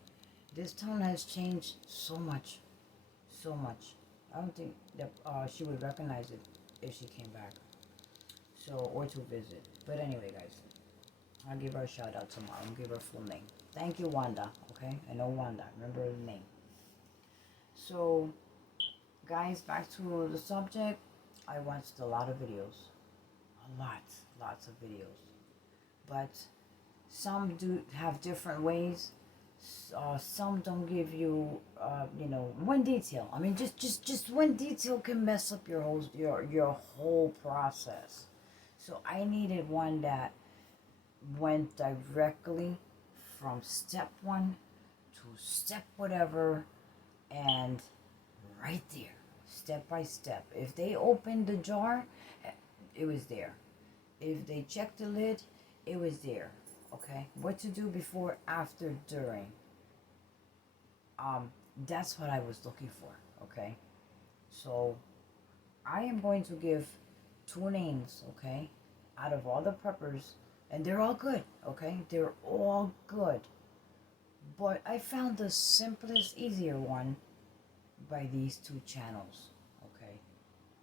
this town has changed so much, so much. I don't think that she would recognize it if she came back. So, or to visit. But anyway, guys, I'll give her a shout out tomorrow. I'll give her full name. Thank you, Wanda. Okay, I know Wanda. Remember the name. So, guys, back to the subject. I watched a lot of videos, lots of videos, but some do have different ways. Some don't give you, one detail. I mean, just one detail can mess up your whole process. So I needed one that went directly from step one to step whatever, and right there, step by step. If they opened the jar, it was there. If they checked the lid, it was there. Okay, what to do before, after, during. That's what I was looking for. Okay, so I am going to give two names. Okay, out of all the preppers, and they're all good. Okay, they're all good. But I found the simplest, easier one by these two channels. Okay,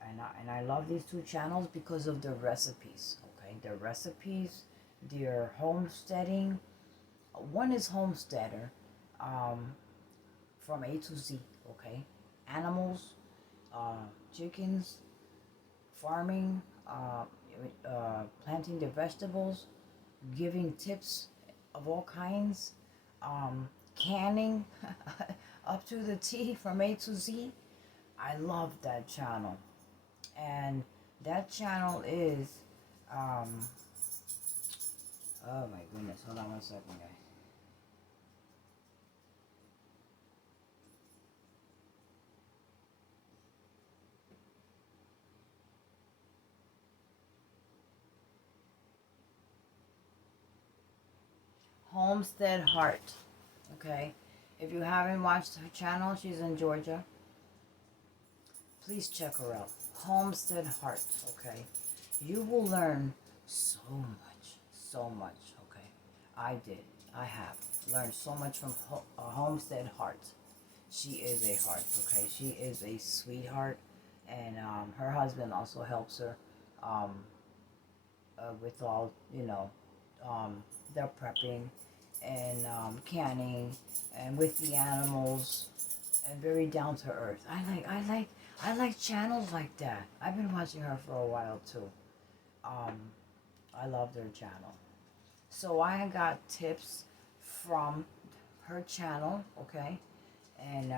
and I love these two channels because of their recipes. Okay, their recipes, their homesteading. One is homesteader, from A to Z. Okay, animals, chickens, farming, planting the vegetables, giving tips of all kinds, canning, up to the T from A to Z. I love that channel, and that channel is, oh my goodness, hold on one second, guys. Homestead Heart. Okay, if you haven't watched her channel, she's in Georgia. Please check her out. Homestead Heart. Okay, you will learn so much. Okay, I have learned so much from Homestead Heart. She is a heart. Okay, she is a sweetheart, and her husband also helps her with all their prepping and canning, and with the animals, and very down to earth. I like channels like that. I've been watching her for a while too. I love their channel. So I got tips from her channel, okay, and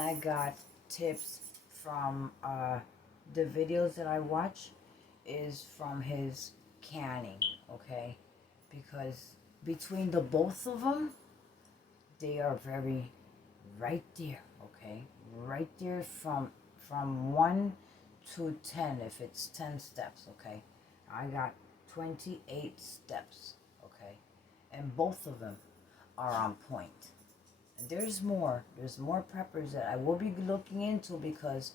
I got tips from the videos that I watch is from his canning, okay, because between the both of them, they are very right there, okay, right there from one to 10 if it's 10 steps, okay? I got 28 steps, okay? And both of them are on point. And there's more peppers that I will be looking into because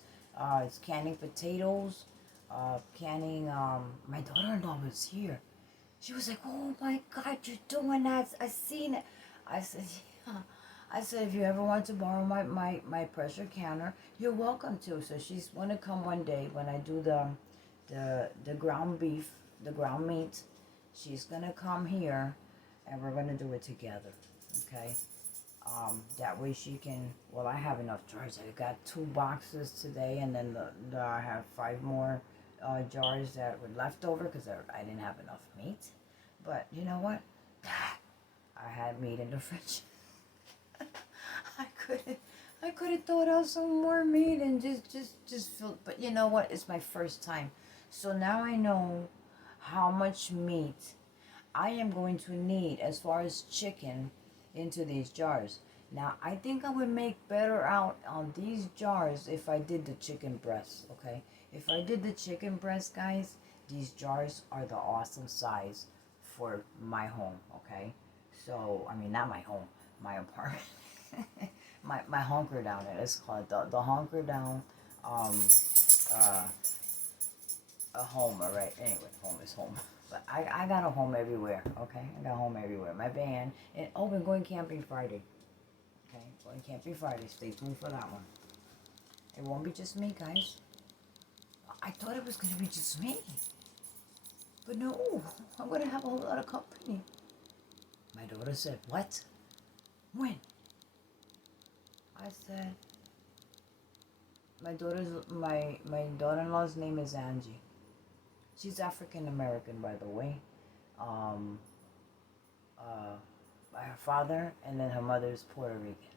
it's canning potatoes, canning, my daughter-in-law was here. She was like, oh my God, you're doing that. I seen it. I said, yeah. I said, if you ever want to borrow my pressure canner, you're welcome to. So she's going to come one day when I do the ground beef, the ground meat. She's going to come here and we're going to do it together, okay? That way she can, well, I have enough jars. I got 2 boxes today, and then I have 5 more jars that were left over because I didn't have enough meat. But you know what? I had meat in the fridge. I could have thought out some more meat and just filled. But you know what? It's my first time, so now I know how much meat I am going to need as far as chicken into these jars. Now, I think I would make better out on these jars if I did the chicken breast, okay? If I did the chicken breast, guys, these jars are the awesome size for my home, okay? So, I mean, not my home, my apartment. my hunker down, it's called the hunker down, a home, alright? Anyway, home is home. But I got a home everywhere, okay? I got a home everywhere. My van, and oh, we're going camping Friday. Okay, going camping Friday. Stay tuned for that one. It won't be just me, guys. I thought it was going to be just me. But no, I'm going to have a whole lot of company. My daughter said, what? When? I said, my daughter-in-law's name is Angie. She's African American, by the way. By her father, and then her mother is Puerto Rican.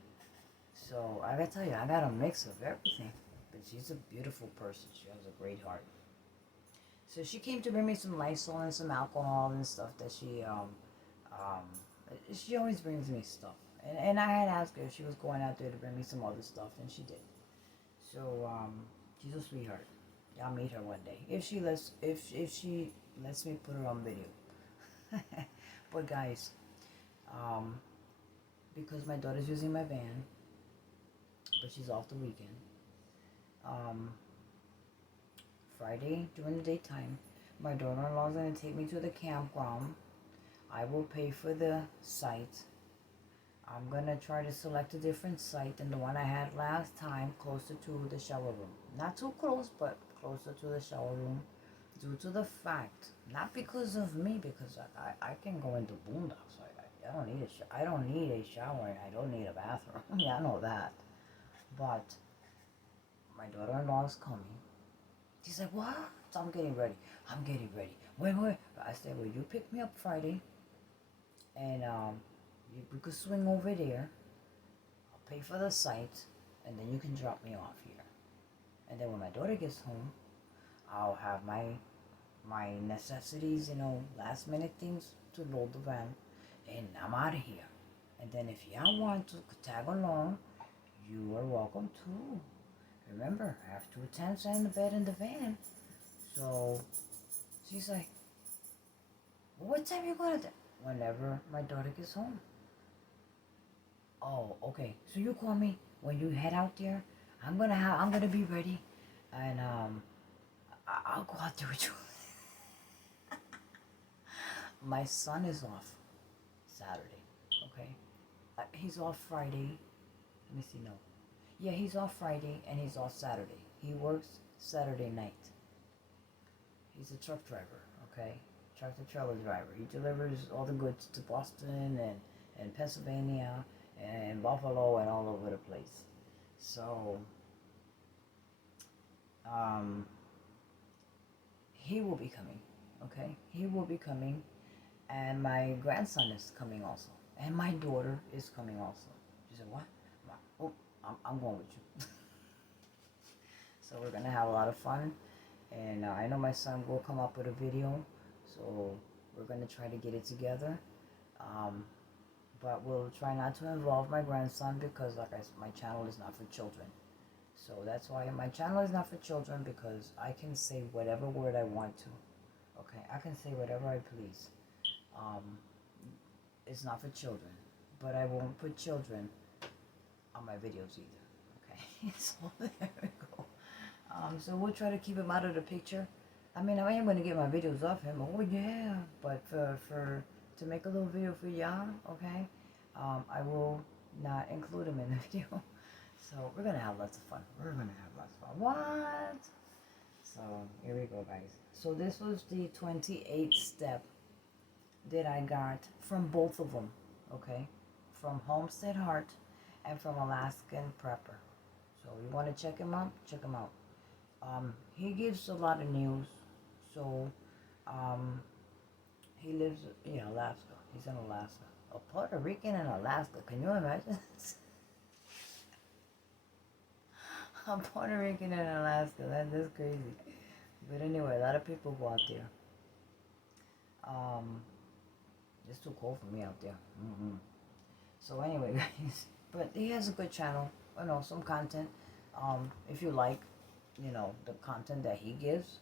So I gotta tell you, I got a mix of everything. But she's a beautiful person. She has a great heart. So she came to bring me some Lysol and some alcohol and stuff that she always brings me stuff. And I had asked her if she was going out there to bring me some other stuff, and she did. So she's a sweetheart. I'll meet her one day if she lets me put her on video. But guys, because my daughter's using my van, but she's off the weekend. Friday during the daytime, my daughter-in-law is going to take me to the campground. I will pay for the site. I'm going to try to select a different site than the one I had last time, closer to the shower room. Not too close, but closer to the shower room. Due to the fact, not because of me, because I can go into boondocks. I don't need I don't need a shower, and I don't need a bathroom. Yeah, I know that. But my daughter-in-law is coming. She's like, what? So I'm getting ready. Wait. I said, well, you pick me up Friday, and we could swing over there. I'll pay for the site, and then you can drop me off here. And then when my daughter gets home, I'll have my necessities, last minute things to load the van, and I'm out of here. And then if y'all want to tag along, you are welcome too. Remember, I have 2 tents and a bed in the van. So she's like, well, what time you gonna do? Whenever my daughter gets home. Oh, okay. So you call me when you head out there. I'm gonna be ready, and I'll go out there with you. My son is off Saturday. Okay, he's off Friday. Let me see. No, yeah, he's off Friday and he's off Saturday. He works Saturday night. He's a truck driver. Okay, tractor trailer driver. He delivers all the goods to Boston and Pennsylvania and Buffalo and all over the place. So, he will be coming, okay? He will be coming, and my grandson is coming also, and my daughter is coming also. She said, what? Oh, I'm going with you. So we're going to have a lot of fun, and I know my son will come up with a video, so we're going to try to get it together. But we'll try not to involve my grandson because, like I said, my channel is not for children. So that's why my channel is not for children, because I can say whatever word I want to. Okay, I can say whatever I please. Um, it's not for children, but I won't put children on my videos either. Okay, so there we go. So we'll try to keep him out of the picture. I mean, I am going to get my videos of him. Oh yeah, but for to make a little video for y'all, okay, I will not include him in the video. So we're gonna have lots of fun. We're gonna have lots of fun. What? So here we go, guys. So this was the 28th step that I got from both of them, okay, from Homestead Heart and from Alaskan Prepper. So you want to check him out? Check him out. He gives a lot of news. So he lives in Alaska. He's in Alaska. A Puerto Rican in Alaska. Can you imagine? A Puerto Rican in Alaska. That's crazy. But anyway, a lot of people go out there. It's too cold for me out there. So anyway, guys. But he has a good channel. You know, some content. If you like, you know, the content that he gives,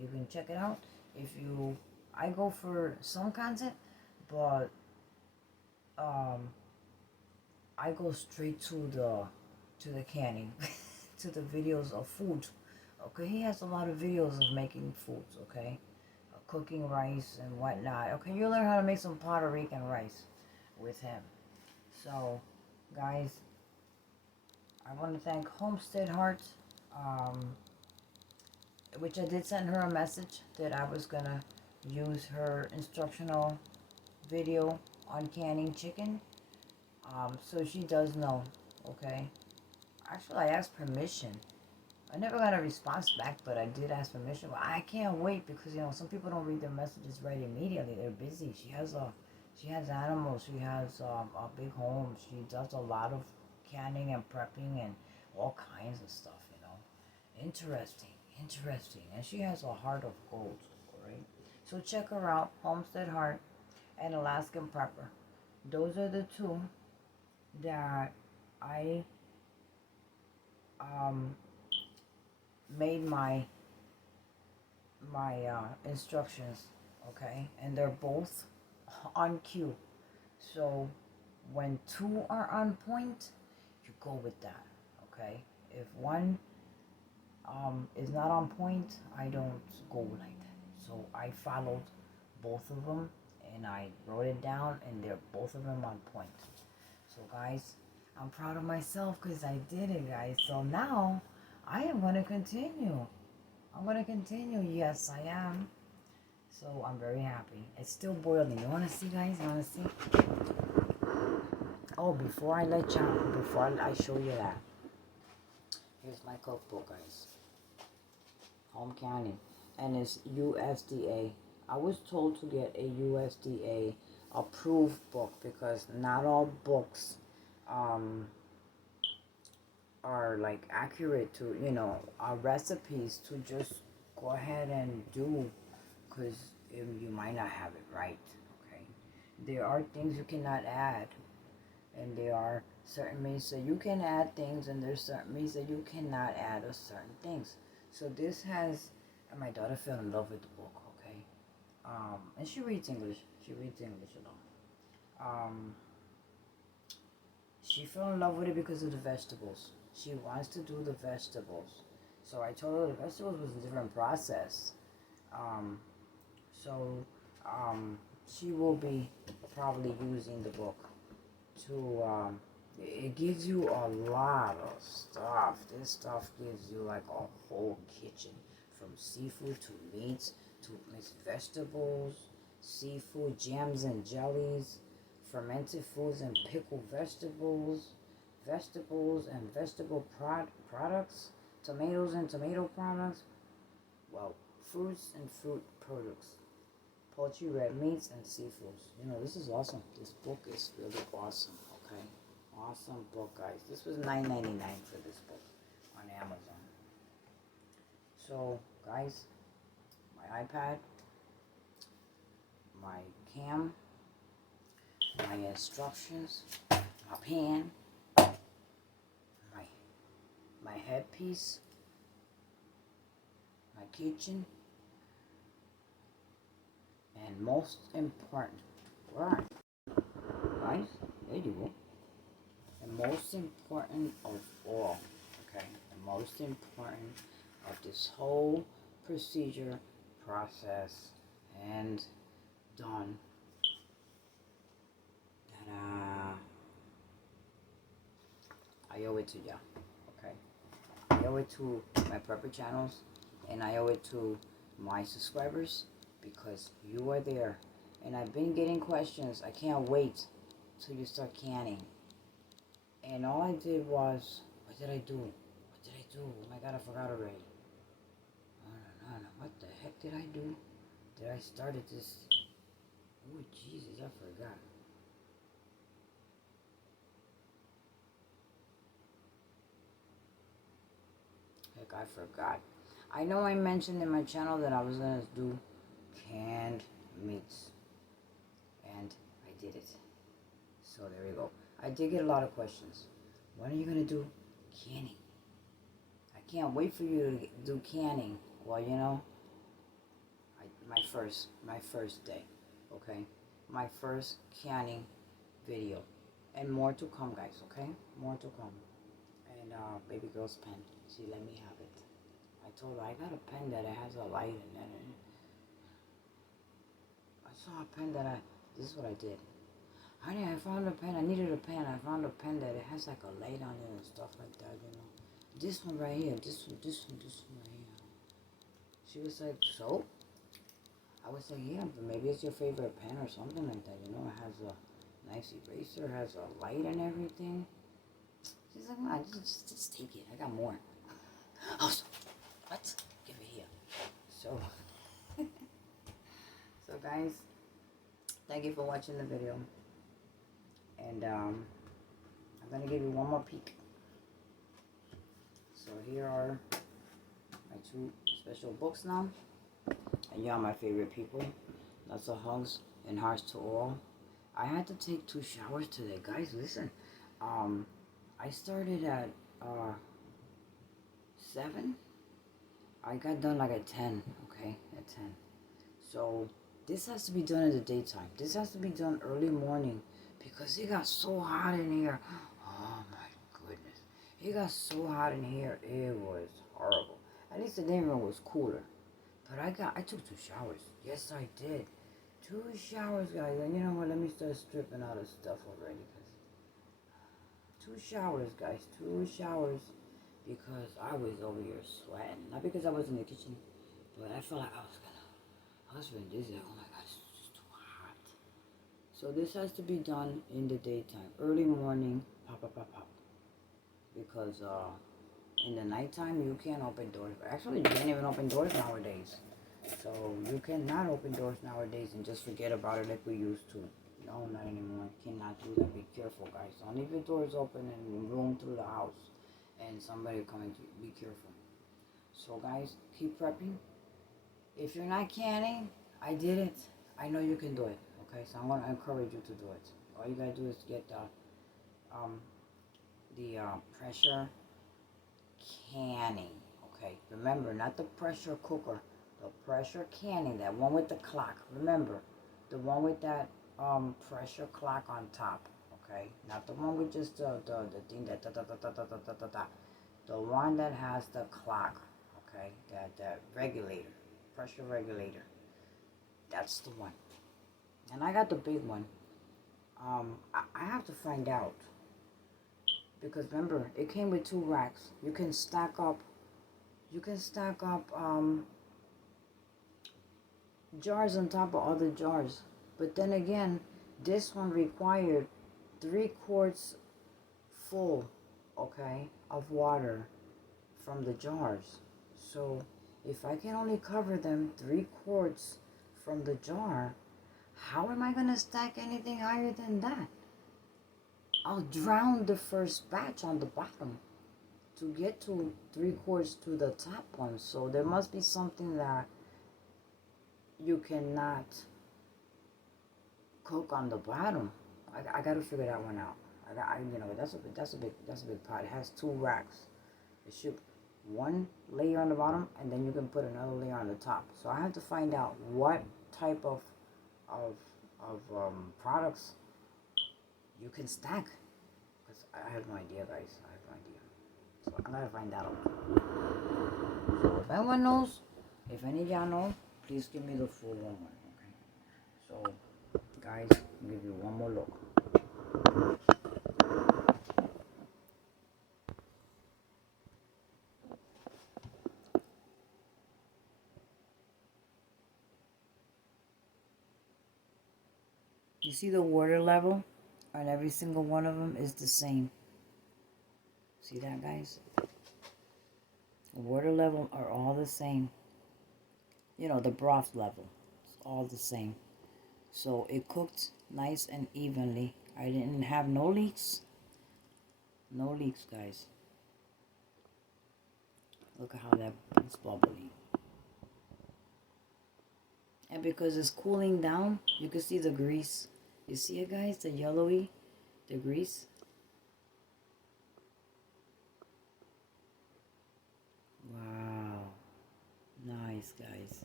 you can check it out. I go for some content, but I go straight to the canning, to the videos of food. Okay, he has a lot of videos of making foods. Okay, cooking rice and whatnot. Okay, you'll learn how to make some Puerto Rican rice with him. So, guys, I want to thank Homestead Heart, which I did send her a message that I was gonna use her instructional video on canning chicken. So she does know, okay? Actually, I asked permission. I never got a response back, but I did ask permission. But I can't wait because, you know, some people don't read their messages right immediately. They're busy. She has animals. She has a big home. She does a lot of canning and prepping and all kinds of stuff, you know. Interesting. And she has a heart of gold, all right? So check her out, Homestead Heart and Alaskan Prepper. Those are the two that I made my instructions, okay? And they're both on cue. So when two are on point, you go with that, okay? If one is not on point, I don't go like that. So I followed both of them and I wrote it down, and they're both of them on point. So guys, I'm proud of myself because I did it, guys. So now I am going to continue. I'm going to continue. Yes, I am. So I'm very happy. It's still boiling. You want to see, guys? You want to see? Oh, before I show you that, here's my cookbook, guys. Home canning. And it's USDA. I was told to get a USDA approved book because not all books are like accurate to, you know, recipes to just go ahead and do, because you might not have it right. Okay, there are things you cannot add, and there are certain meats that you can add things, and there's certain meats that you cannot add or certain things. So this has, and my daughter fell in love with the book. Okay, and she reads English a lot. She fell in love with it because of the vegetables. She wants to do the vegetables. So I told her the vegetables was a different process. So she will be probably using the book to, it gives you a lot of stuff. This stuff gives you like a whole kitchen, from seafood to meats to mixed vegetables, seafood, jams and jellies, fermented foods and pickled vegetables, and vegetable products, tomatoes and tomato products, well, fruits and fruit products, poultry, red meats, and seafoods. You know, this is awesome. This book is really awesome, okay? Awesome book, guys. This was $9.99 for this book on Amazon. So, guys, my iPad, my cam, my instructions, my pen, my headpiece, my kitchen, and most important, right, guys, there you go. The most important of all, okay, the most important of this whole procedure, process, and done. Ta-da! I owe it to ya, okay? I owe it to my prepper channels, and I owe it to my subscribers because you are there. And I've been getting questions. I can't wait till you start canning. And all I did was, what did I do? What did I do? Oh my God, I forgot already. No. What the heck did I do? Did I started this? Oh, Jesus, I forgot. Heck, I forgot. I know I mentioned in my channel that I was going to do canned meats. And I did it. So there we go. I did get a lot of questions. When are you going to do canning? I can't wait for you to do canning. Well, you know, my first day, okay? My first canning video. And more to come, guys, okay? More to come. And baby girl's pen. She let me have it. I told her I got a pen that has a light in it. I saw a pen that this is what I did. Honey, I found a pen. I needed a pen. I found a pen that it has like a light on it and stuff like that, you know. This one right here. This one right here. She was like, so? I was like, yeah, but maybe it's your favorite pen or something like that, you know. It has a nice eraser, has a light and everything. She's like, nah, just take it. I got more. Oh, so, what? Give it here. So, so guys, thank you for watching the video. And I'm going to give you one more peek. So here are my two special books now. And y'all my favorite people. Lots of hugs and hearts to all. I had to take 2 showers today. Guys, listen. I started at 7. I got done like at 10, okay? At 10. So this has to be done in the daytime. This has to be done early morning because it got so hot in here. Oh my goodness. It got so hot in here. It was horrible. At least the living room was cooler. But I took 2 showers. Yes, I did. 2 showers, guys. And you know what? Let me start stripping out of stuff already. 2 showers, guys. 2 showers. Because I was over here sweating. Not because I was in the kitchen. But I felt like I was gonna. Husband is like, oh my gosh, it's just too hot. So this has to be done in the daytime. Early morning. Pop. Because in the nighttime, you can't open doors. Actually, you can't even open doors nowadays. So you cannot open doors nowadays and just forget about it like we used to. No, not anymore. You cannot do that. Be careful, guys. Don't leave your doors open and roam through the house and somebody coming to you. Be careful. So, guys, keep prepping. If you're not canning, I did it. I know you can do it. Okay, so I'm going to encourage you to do it. All you got to do is get the pressure canning. Okay, remember, not the pressure cooker, the pressure canning, that one with the clock. Remember, the one with that pressure clock on top. Okay, not the one with just the thing that the one that has the clock. Okay, that regulator, pressure regulator. That's the one. And I got the big one. I have to find out. Because remember, it came with 2 racks. You can stack up jars on top of other jars. But then again, this one required 3 quarts full, okay, of water from the jars. So if I can only cover them 3 quarts from the jar, how am I going to stack anything higher than that? I'll drown the first batch on the bottom to get to 3 quarts to the top one. So there must be something that you cannot cook on the bottom. I got to figure that one out. You know, that's a big pot. It has 2 racks. It should one layer on the bottom, and then you can put another layer on the top. So I have to find out what type of products you can stack, because I have no idea, guys. I have no idea. So I gotta find out. So if anyone knows, if any of y'all know, please give me the full one. Okay. So guys, I'll give you one more look. You see the water level on every single one of them is the same. See that, guys? The water level are all the same. You know, the broth level, it's all the same. So it cooked nice and evenly. I didn't have no leaks. No leaks, guys. Look at how that's bubbly. And because it's cooling down, you can see the grease. You see it, guys? The yellowy, the grease. Wow. Nice, guys.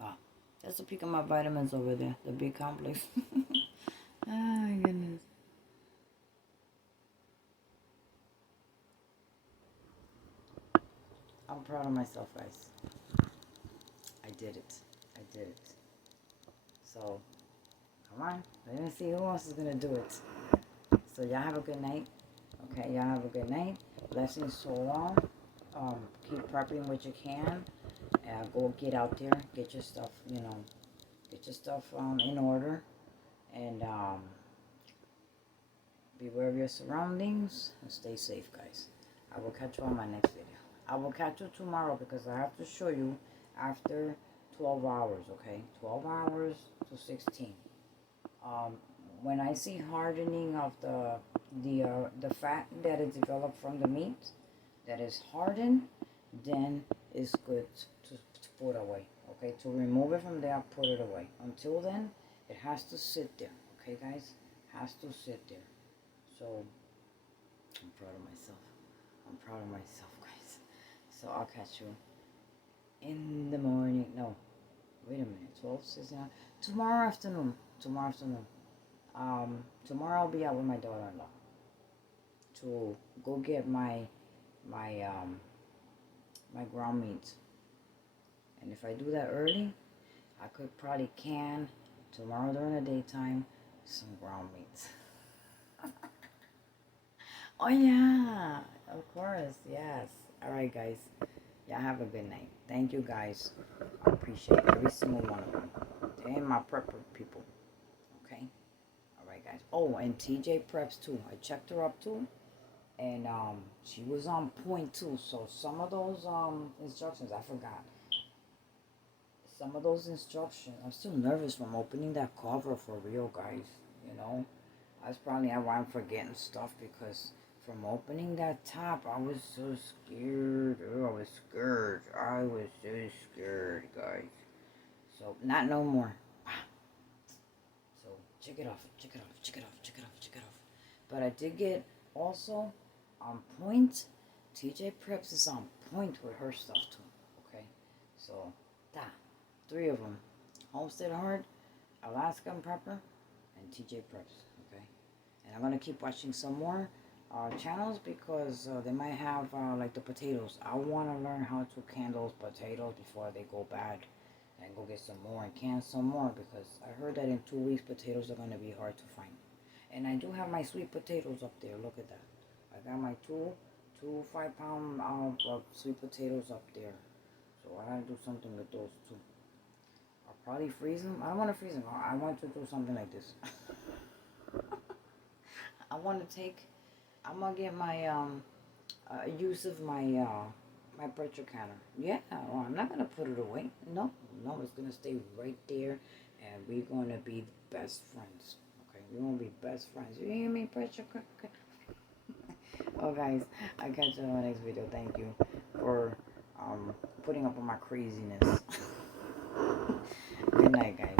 Ah, that's a peek of my vitamins over there. The B complex. Oh, my goodness. I'm proud of myself, guys. I did it. I did it. So, come on. Let me see who else is going to do it. So, y'all have a good night. Okay, y'all have a good night. Blessings to all. Keep prepping what you can. Go get out there. Get your stuff, get your stuff in order. And beware of your surroundings. And stay safe, guys. I will catch you on my next video. I will catch you tomorrow because I have to show you after 12 hours, okay? 12 hours to 16. When I see hardening of the fat that is developed from the meat that is hardened, then it's good to put away, okay? To remove it from there, put it away. Until then, it has to sit there, okay, guys? Has to sit there. So, I'm proud of myself. I'm proud of myself, guys. So, I'll catch you in the morning. No, wait a minute. 12, 16, tomorrow afternoon. Tomorrow afternoon. Tomorrow I'll be out with my daughter-in-law to go get my ground meat. And if I do that early, I could probably can tomorrow during the daytime some ground meat. Oh yeah, of course, yes. All right, guys. Y'all have a good night. Thank you, guys. I appreciate every single one of them. And my prepper people. Okay? Alright, guys. Oh, and TJ Preps, too. I checked her up, too. And she was on point, too. So some of those instructions, I forgot. Some of those instructions, I'm still nervous from opening that cover for real, guys. You know? That's probably why I'm forgetting stuff, because from opening that top, I was so scared. Oh, I was scared. I was so scared, guys. So, not no more. So, check it off. Check it off. Check it off. Check it off. Check it off. But I did get also on point. TJ Preps is on point with her stuff too. Okay. So, 3 of them. Homestead Hard, Alaskan Prepper, and TJ Preps. Okay. And I'm going to keep watching some more channels, because they might have like the potatoes. I want to learn how to can those potatoes before they go bad, and go get some more and can some more, because I heard that in 2 weeks potatoes are going to be hard to find. And I do have my sweet potatoes up there. Look at that. I got my two 5-pound of sweet potatoes up there. So I gotta do something with those too. I'll probably freeze them. I don't want to freeze them. I want to do something like this. I want to take. I'm gonna get my use of my my pressure canner. Yeah, well, I'm not gonna put it away. No, it's gonna stay right there, and we're gonna be best friends. Okay, we're gonna be best friends. You hear me, pressure canner? Oh, guys, I'll catch you in the next video. Thank you for putting up with my craziness. Good night, guys.